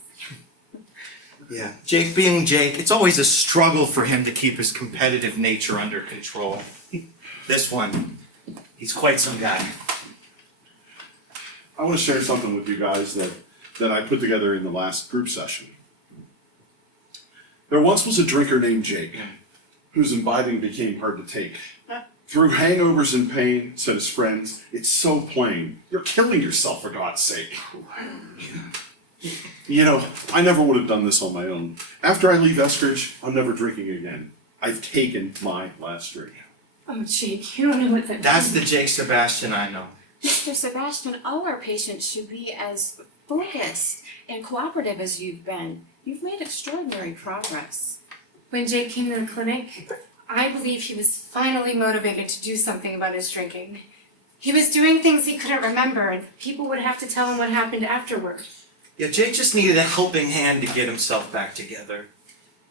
Yeah, Jake being Jake, it's always a struggle for him to keep his competitive nature under control. This one, he's quite some guy. I want to share something with you guys that I put together in the last group session. There once was a drinker named Jake, whose imbibing became hard to take. Through hangovers and pain, said his friends, it's so plain, you're killing yourself for God's sake. You know, I never would have done this on my own. After I leave Eskridge, I'm never drinking again. I've taken my last drink. Oh, Jake, you don't know what that That's the Jake Sebastian I know. Mr. Sebastian, all our patients should be as focused and cooperative as you've been. You've made extraordinary progress. When Jake came to the clinic, I believe he was finally motivated to do something about his drinking. He was doing things he couldn't remember, and people would have to tell him what happened afterward. Yeah, Jake just needed a helping hand to get himself back together.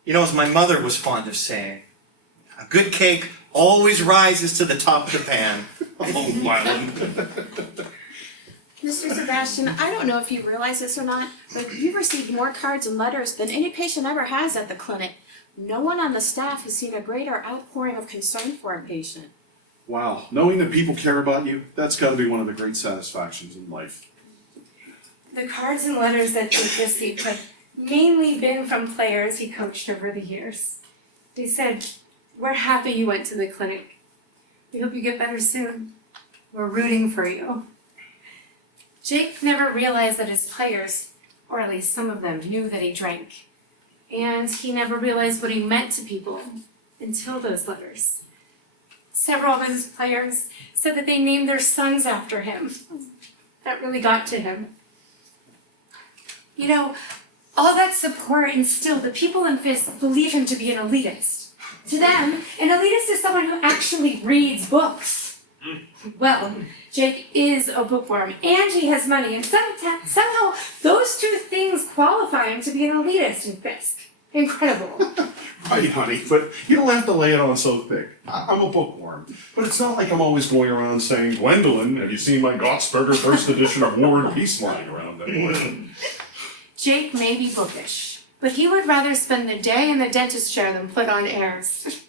You know, as my mother was fond of saying, a good cake always rises to the top of the pan. Oh, Milan. Mr. Sebastian, I don't know if you realize this or not, but you've received more cards and letters than any patient ever has at the clinic. No one on the staff has seen a greater outpouring of concern for a patient. Wow, knowing that people care about you, that's got to be one of the great satisfactions in life. The cards and letters that Jake received have mainly been from players he coached over the years. They said, "We're happy you went to the clinic. We hope you get better soon. We're rooting for you." Jake never realized that his players, or at least some of them, knew that he drank. And he never realized what he meant to people until those letters. Several of his players said that they named their sons after him. That really got to him. You know, all that support instilled the people in Fisk believe him to be an elitist. To them, an elitist is someone who actually reads books. Well, Jake is a bookworm, and he has money, and somehow those two things qualify him to be an elitist in Fisk. Incredible. Right, honey, but you don't have to lay it on so thick. I'm a bookworm, but it's not like I'm always going around saying, Gwendolyn, have you seen my Gottsberger first edition of War and Peace lying around anywhere? Jake may be bookish, but he would rather spend the day in the dentist chair than put on airs.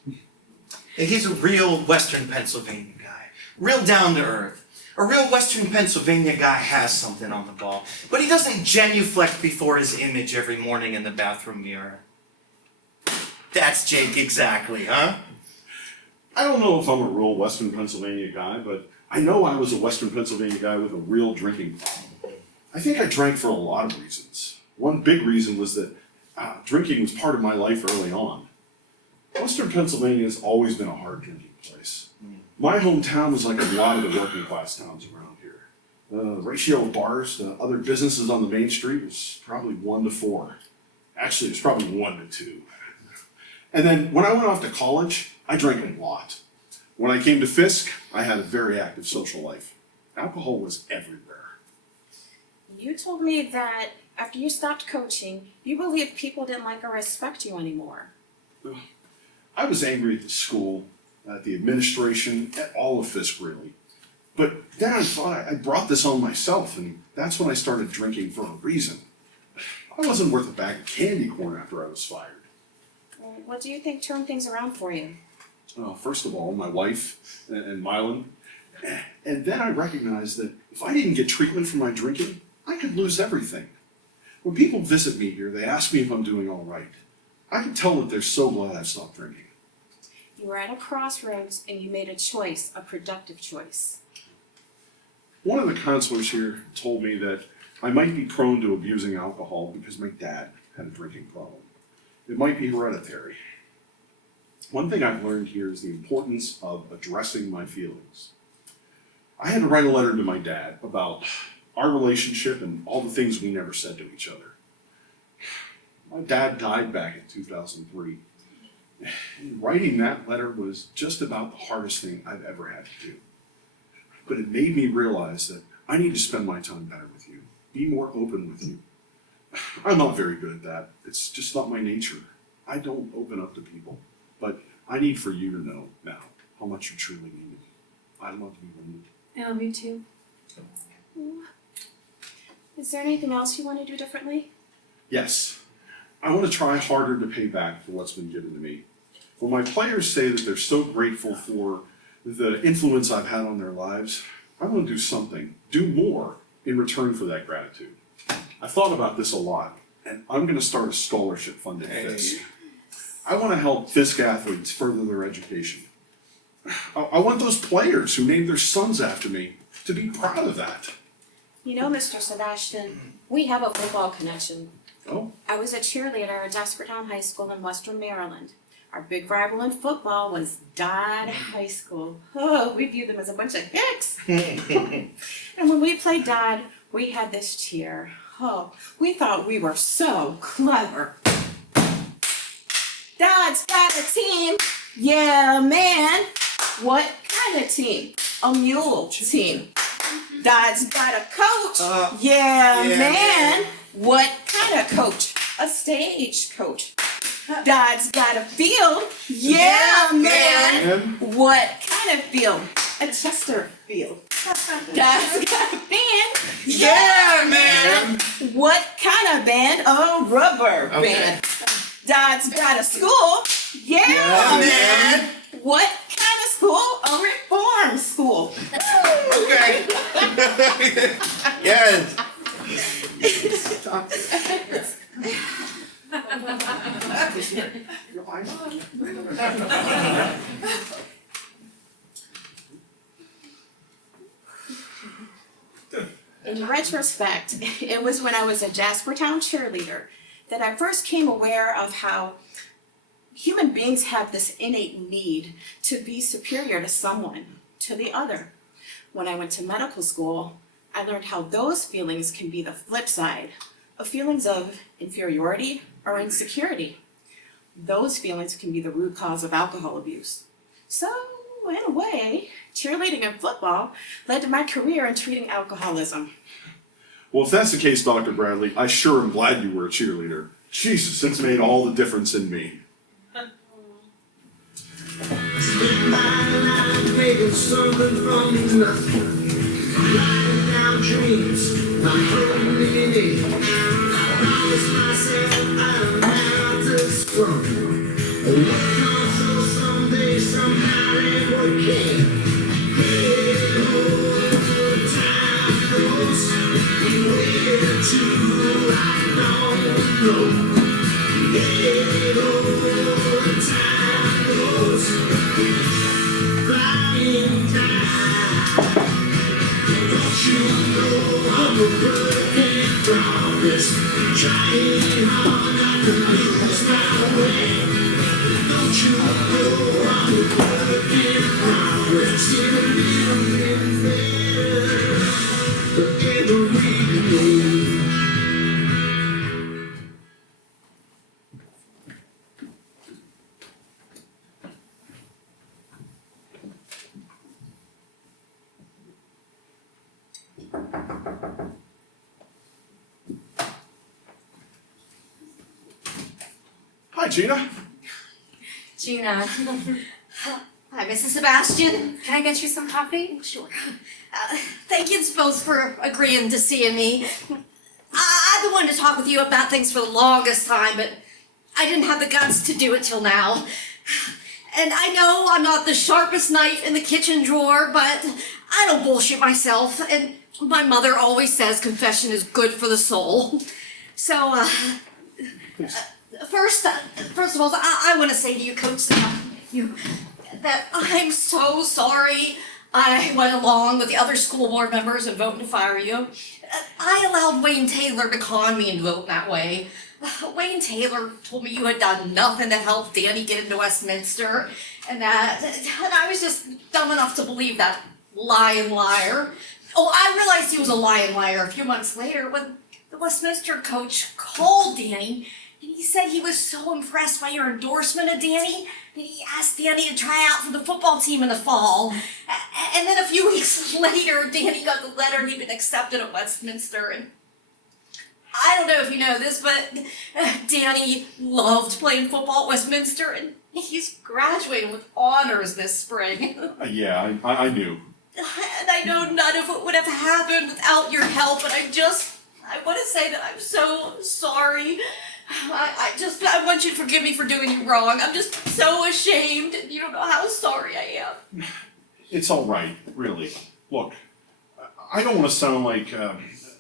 He's a real Western Pennsylvania guy. Real down to earth. A real Western Pennsylvania guy has something on the ball, but he doesn't genuflect before his image every morning in the bathroom mirror. That's Jake exactly, huh? I don't know if I'm a real Western Pennsylvania guy, but I know I was a Western Pennsylvania guy with a real drinking problem. I think I drank for a lot of reasons. One big reason was that drinking was part of my life early on. Western Pennsylvania has always been a hard drinking place. My hometown was like a lot of the working class towns around here. The ratio of bars to other businesses on the main street was probably 1 to 4. Actually, it was probably 1 to 2. And then when I went off to college, I drank a lot. When I came to Fisk, I had a very active social life. Alcohol was everywhere. You told me that after you stopped coaching, you believed people didn't like or respect you anymore. I was angry at the school, at the administration, at all of Fisk really. But then I thought I brought this on myself, and that's when I started drinking for a reason. I wasn't worth a bag of candy corn after I was fired. What do you think turned things around for you? First of all, my wife and Milan. And then I recognized that if I didn't get treatment for my drinking, I could lose everything. When people visit me here, they ask me if I'm doing all right. I can tell that they're so glad I've stopped drinking. You were at a crossroads and you made a choice, a productive choice. One of the counselors here told me that I might be prone to abusing alcohol because my dad had a drinking problem. It might be hereditary. One thing I've learned here is the importance of addressing my feelings. I had to write a letter to my dad about our relationship and all the things we never said to each other. My dad died back in 2003. And writing that letter was just about the hardest thing I've ever had to do. But it made me realize that I need to spend my time better with you, be more open with you. I'm not very good at that. It's just not my nature. I don't open up to people. But I need for you to know now how much you truly need me. I love you, Lynn. I love you too. Is there anything else you want to do differently? Yes, I want to try harder to pay back for what's been given to me. When my players say that they're so grateful for the influence I've had on their lives, I want to do something, do more in return for that gratitude. I've thought about this a lot, and I'm going to start a scholarship fund at Fisk. I want to help Fisk athletes further their education. I want those players who named their sons after me to be proud of that. You know, Mr. Sebastian, we have a football connection. Oh? I was a cheerleader at Jaspertown High School in Western Maryland. Our big rival in football was Dodd High School. Oh, we viewed them as a bunch of hicks. And when we played Dodd, we had this cheer. Oh, we thought we were so clever. Dodd's got a team. Yeah, man. What kind of team? A mule team. Dodd's got a coach. Yeah, man. What kind of coach? A stage coach. Dodd's got a field. Yeah, man. What kind of field? A Chester field. Dodd's got a band. Yeah, man. What kind of band? A rubber band. Dodd's got a school. Yeah, man. What kind of school? A reform school. Okay. Yes. In retrospect, it was when I was a Jaspertown cheerleader that I first came aware of how human beings have this innate need to be superior to someone, to the other. When I went to medical school, I learned how those feelings can be the flip side of feelings of inferiority or insecurity. Those feelings can be the root cause of alcohol abuse. So, in a way, cheerleading and football led to my career in treating alcoholism. Well, if that's the case, Dr. Bradley, I sure am glad you were a cheerleader. Jesus, it's made all the difference in me. Spend my life making something from nothing, writing down dreams, not holding any. I promised myself I'd have to struggle. Work on so someday, somehow it would came. Time goes, where to, I don't know. Time goes, flying down. Don't you know I'm a work in progress, trying hard not to lose my way. Don't you know I'm a work in progress, even a little bit better, but every day. Hi, Gina. Gina. Hi, Mrs. Sebastian. Can I get you some coffee? Sure. Thank you both for agreeing to see me. I'm the one to to talk with you about things for the longest time, but I didn't have the guts to do it till now. And I know I'm not the sharpest knife in the kitchen drawer, but I don't bullshit myself. And my mother always says confession is good for the soul. So, first of all, I want to say to you, Coach, that I'm so sorry I went along with the other school board members in voting to fire you. I allowed Wayne Taylor to con me and vote that way. Wayne Taylor told me you had done nothing to help Danny get into Westminster, and I was just dumb enough to believe that lying liar. Oh, I realized he was a lying liar a few months later when the Westminster coach called Danny, and he said he was so impressed by your endorsement of Danny that he asked Danny to try out for the football team in the fall. And then a few weeks later, Danny got the letter he'd been accepted at Westminster, and I don't know if you know this, but Danny loved playing football at Westminster, and he's graduating with honors this spring. Yeah, I knew. And I know none of it would have happened without your help, and I want to say that I'm so sorry. I want you to forgive me for doing you wrong. I'm just so ashamed, and you don't know how sorry I am. It's all right, really. Look, I don't want to sound like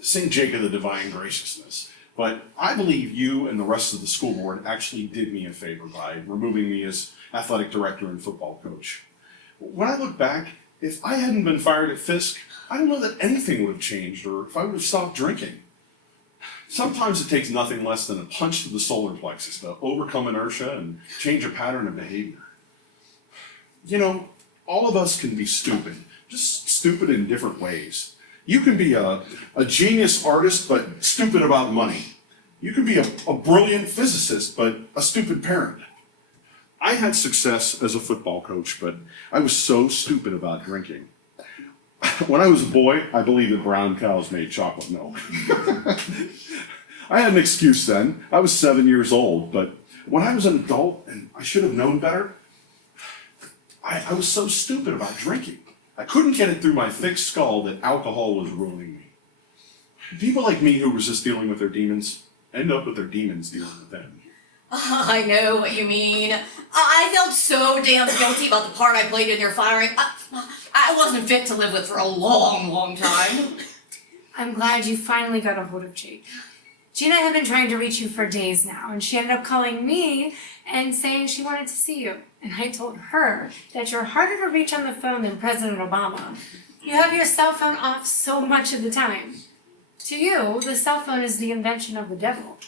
St. Jacob the Divine Graciousness, but I believe you and the rest of the school board actually did me a favor by removing me as athletic director and football coach. When I look back, if I hadn't been fired at Fisk, I don't know that anything would have changed or if I would have stopped drinking. Sometimes it takes nothing less than a punch to the solar plexus to overcome inertia and change a pattern of behavior. You know, all of us can be stupid, just stupid in different ways. You can be a genius artist, but stupid about money. You can be a brilliant physicist, but a stupid parent. I had success as a football coach, but I was so stupid about drinking. When I was a boy, I believed that brown cows made chocolate milk. I had an excuse then. I was 7 years old, but when I was an adult and I should have known better, I was so stupid about drinking. I couldn't get it through my thick skull that alcohol was ruining me. People like me who resist dealing with their demons end up with their demons dealing with them. I know what you mean. I felt so damn guilty about the part I played in your firing. I wasn't fit to live with for a long, long time. I'm glad you finally got a hold of Jake. Gina had been trying to reach you for days now, and she ended up calling me and saying she wanted to see you. And I told her that you're harder to reach on the phone than President Obama. You have your cell phone off so much of the time. To you, the cell phone is the invention of the devil.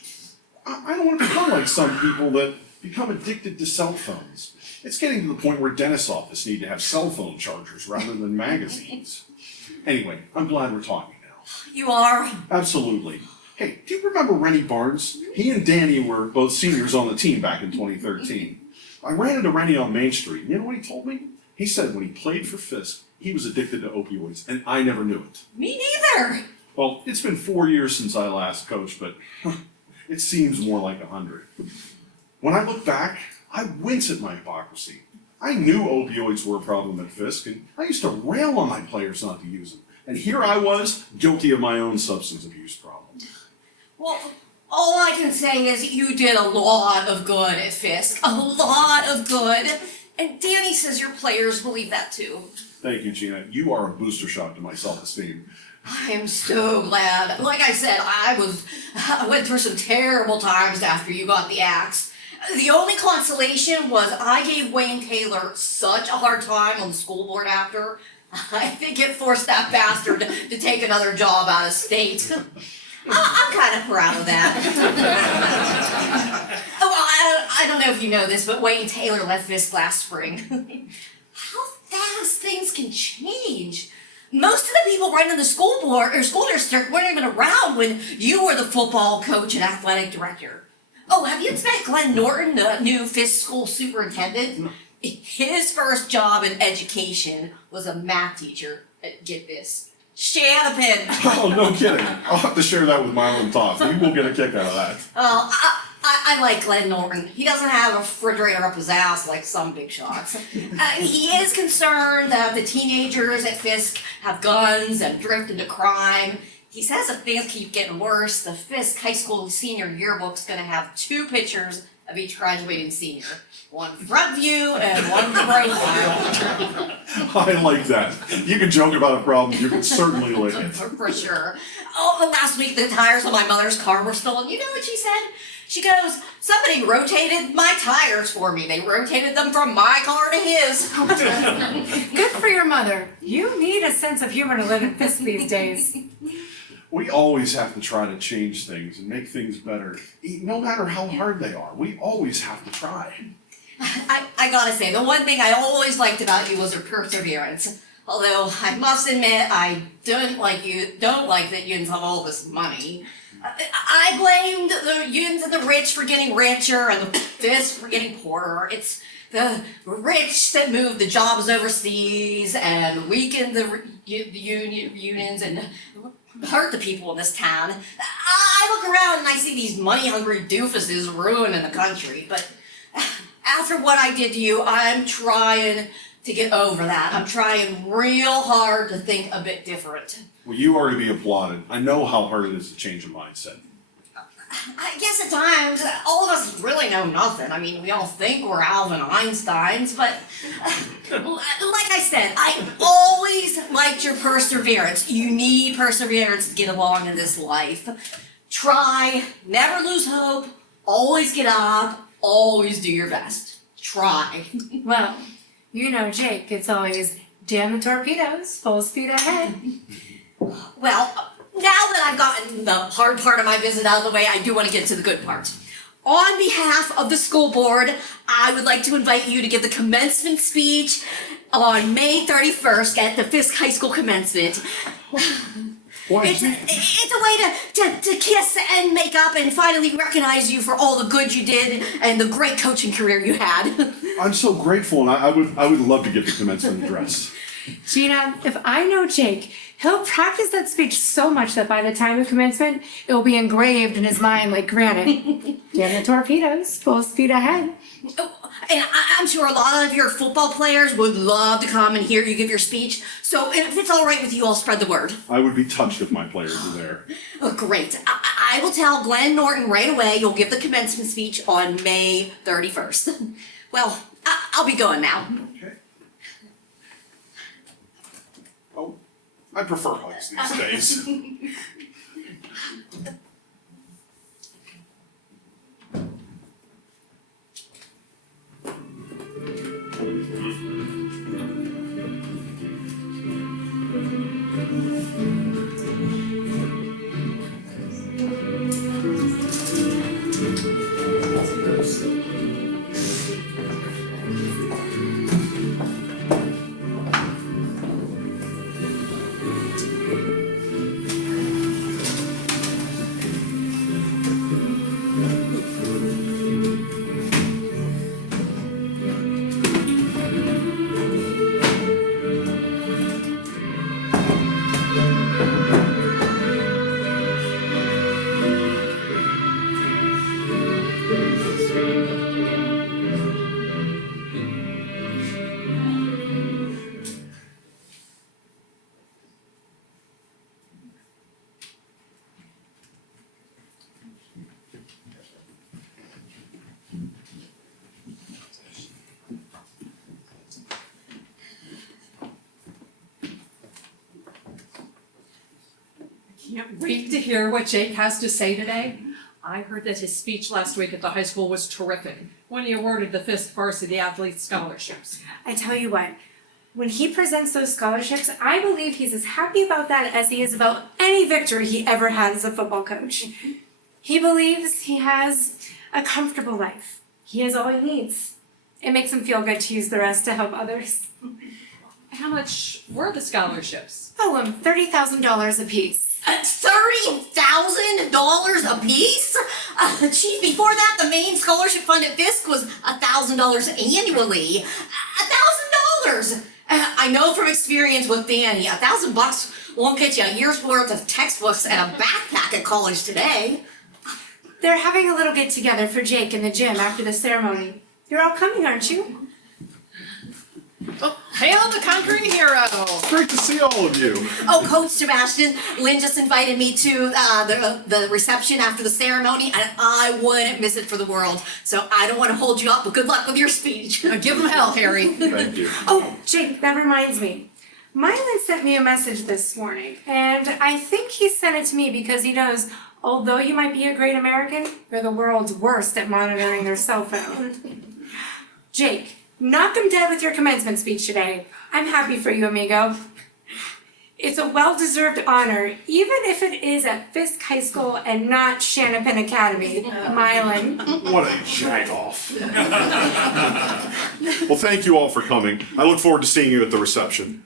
I don't want to become like some people that become addicted to cell phones. It's getting to the point where dentist offices need to have cell phone chargers rather than magazines. Anyway, I'm glad we're talking now. You are? Absolutely. Hey, do you remember Rennie Barnes? He and Danny were both seniors on the team back in 2013. I ran into Rennie on Main Street, and you know what he told me? He said when he played for Fisk, he was addicted to opioids, and I never knew it. Me neither. Well, it's been 4 years since I last coached, but it seems more like 100. When I look back, I wince at my hypocrisy. I knew opioids were a problem at Fisk, and I used to rail on my players not to use them. And here I was, guilty of my own substance abuse problem. Well, all I can say is you did a lot of good at Fisk. A lot of good. And Danny says your players believe that too. Thank you, Gina. You are a booster shot to my self-esteem. I am so glad. Like I said, I went through some terrible times after you got the axe. The only consolation was I gave Wayne Taylor such a hard time on the school board after. I think it forced that bastard to take another job out of state. I'm kind of proud of that. I don't know if you know this, but Wayne Taylor left Fisk last spring. How fast things can change. Most of the people running the school board or school district weren't even around when you were the football coach and athletic director. Oh, have you met Glenn Norton, the new Fisk school superintendent? No. His first job in education was a math teacher. Get this, Shanapin. Oh, no kidding. I'll have to share that with Milan and Toth. He will get a kick out of that. Oh, I like Glenn Norton. He doesn't have a refrigerator up his ass like some big shots. He is concerned that the teenagers at Fisk have guns and drift into crime. He says if things keep getting worse, the Fisk High School senior yearbook's gonna have 2 pictures of each graduating senior. One front view and one profile. I like that. You can joke about a problem, you can certainly like it. For sure. Oh, last week the tires on my mother's car were stolen. You know what she said? She goes, somebody rotated my tires for me. They rotated them from my car to his. Good for your mother. You need a sense of humor to live in Fisk these days. We always have to try to change things and make things better, no matter how hard they are. We always have to try. I gotta say, the one thing I always liked about you was your perseverance. Although I must admit, I don't like that you have all this money. I blamed the Yuns and the rich for getting richer and the Fisk for getting poorer. It's the rich that moved the jobs overseas and weakened the unions and hurt the people in this town. I look around and I see these money-hungry doofuses ruining the country, but after what I did to you, I'm trying to get over that. I'm trying real hard to think a bit different. Well, you are to be applauded. I know how hard it is to change a mindset. I guess at times, all of us really know nothing. I mean, we all think we're Alvin Einsteins, but like I said, I always liked your perseverance. You need perseverance to get along in this life. Try, never lose hope, always get up, always do your best. Try. Well, you know Jake, it's always damn the torpedoes, full speed ahead. Well, now that I've gotten the hard part of my visit out of the way, I do want to get to the good part. On behalf of the school board, I would like to invite you to give the commencement speech on May 31st at the Fisk High School commencement. It's a way to kiss and make up and finally recognize you for all the good you did and the great coaching career you had. I'm so grateful, and I would love to give the commencement address. Gina, if I know Jake, he'll practice that speech so much that by the time of commencement, it will be engraved in his mind like granite. Damn the torpedoes, full speed ahead. Oh, and I'm sure a lot of your football players would love to come and hear you give your speech. So if it's all right with you, I'll spread the word. I would be touched if my players were there. Oh, great. I will tell Glenn Norton right away you'll give the commencement speech on May 31st. Well, I'll be going now. Okay. Oh, I prefer hugs these days. Can't wait to hear what Jake has to say today. I heard that his speech last week at the high school was terrific when he awarded the Fisk varsity athletes scholarships. I tell you what, when he presents those scholarships, I believe he's as happy about that as he is about any victory he ever had as a football coach. He believes he has a comfortable life. He has all he needs. It makes him feel good to use the rest to help others. How much were the scholarships? Oh, $30,000 apiece. $30,000 a piece? Chief, before that, the main scholarship fund at Fisk was $1,000 annually. $1,000! I know from experience with Danny, $1,000 won't get you a year's worth of textbooks and a backpack at college today. They're having a little get together for Jake in the gym after the ceremony. You're all coming, aren't you? Oh, hail the conquering hero! Great to see all of you. Oh, Coach Sebastian, Lynn just invited me to the reception after the ceremony, and I wouldn't miss it for the world. So I don't want to hold you up, but good luck with your speech. Give him hell, Harry. Thank you. Oh, Jake, that reminds me. Milan sent me a message this morning, and I think he sent it to me because he knows, although you might be a great American, you're the world's worst at monitoring their cell phone. Jake, knock him dead with your commencement speech today. I'm happy for you, amigo. It's a well-deserved honor, even if it is at Fisk High School and not Shanapin Academy, Milan. What a jagoff. Well, thank you all for coming. I look forward to seeing you at the reception.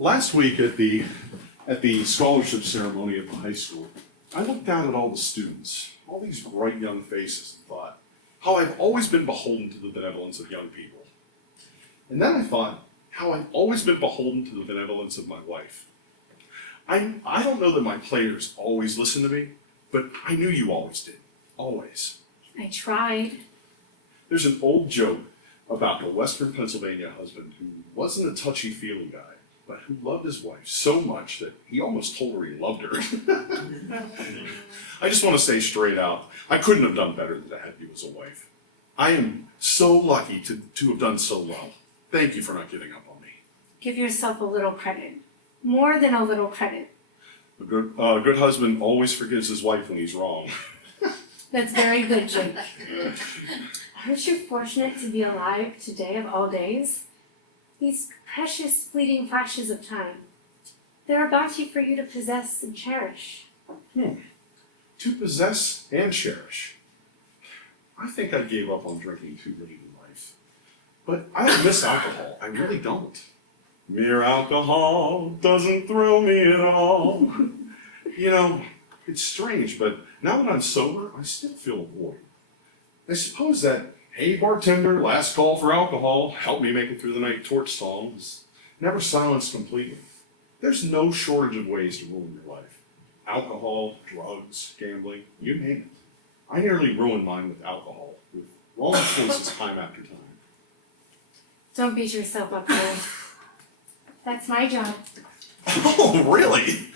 Last week at the scholarship ceremony at the high school, I looked down at all the students, all these bright young faces, and thought how I've always been beholden to the benevolence of young people. And then I thought how I've always been beholden to the benevolence of my wife. I don't know that my players always listen to me, but I knew you always did. Always. I tried. There's an old joke about a Western Pennsylvania husband who wasn't a touchy-feely guy, but who loved his wife so much that he almost told her he loved her. I just want to say straight out, I couldn't have done better than to have you as a wife. I am so lucky to have done so well. Thank you for not giving up on me. Give yourself a little credit. More than a little credit. A good husband always forgives his wife when he's wrong. That's very good, Jake. Aren't you fortunate to be alive today of all days? These precious fleeting flashes of time. They're a bounty for you to possess and cherish. To possess and cherish. I think I gave up on drinking too late in life. But I don't miss alcohol. I really don't. Mere alcohol doesn't thrill me at all. You know, it's strange, but now that I'm sober, I still feel a void. I suppose that, hey bartender, last call for alcohol, help me make it through the night torch song is never silenced completely. There's no shortage of ways to ruin your life. Alcohol, drugs, gambling, you name it. I nearly ruined mine with alcohol, with wrong choices time after time. Don't beat yourself up, Joan. That's my job. Oh, really?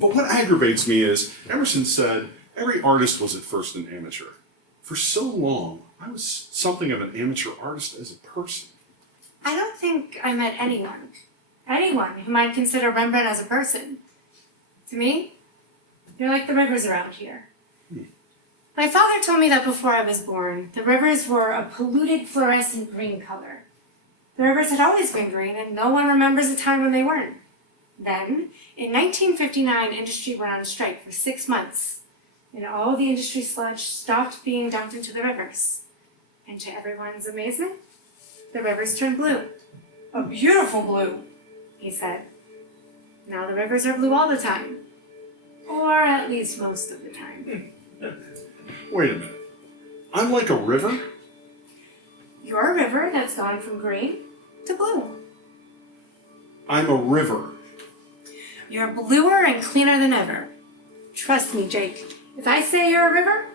But what aggravates me is, Emerson said, every artist was at first an amateur. For so long, I was something of an amateur artist as a person. I don't think I met anyone who might consider Rembrandt as a person. To me, you're like the rivers around here. My father told me that before I was born, the rivers were a polluted fluorescent green color. The rivers had always been green, and no one remembers a time when they weren't. Then, in 1959, industry went on strike for 6 months, and all the industry sludge stopped being dumped into the rivers. And to everyone's amazement, the rivers turned blue. A beautiful blue, he said. Now the rivers are blue all the time. Or at least most of the time. Wait a minute. I'm like a river? You're a river that's gone from green to blue. I'm a river. You're bluer and cleaner than ever. Trust me, Jake. If I say you're a river,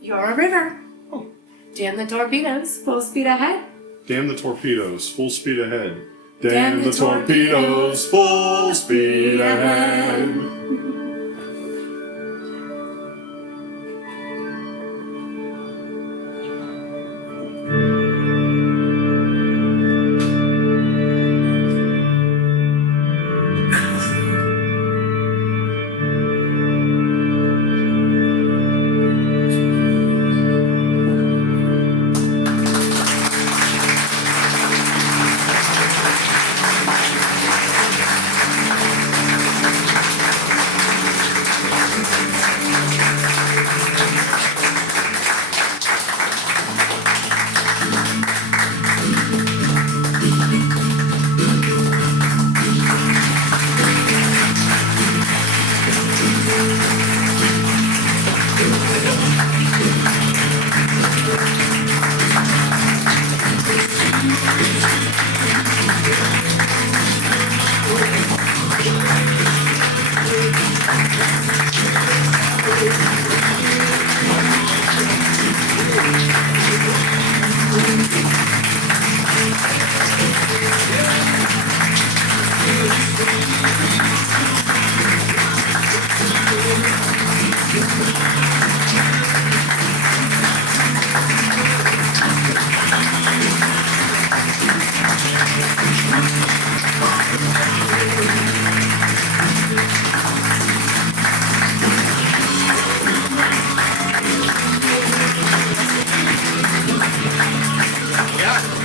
you're a river. Oh. Damn the torpedoes, full speed ahead. Damn the torpedoes, full speed ahead. Damn the torpedoes, full speed ahead.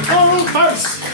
Oh, first!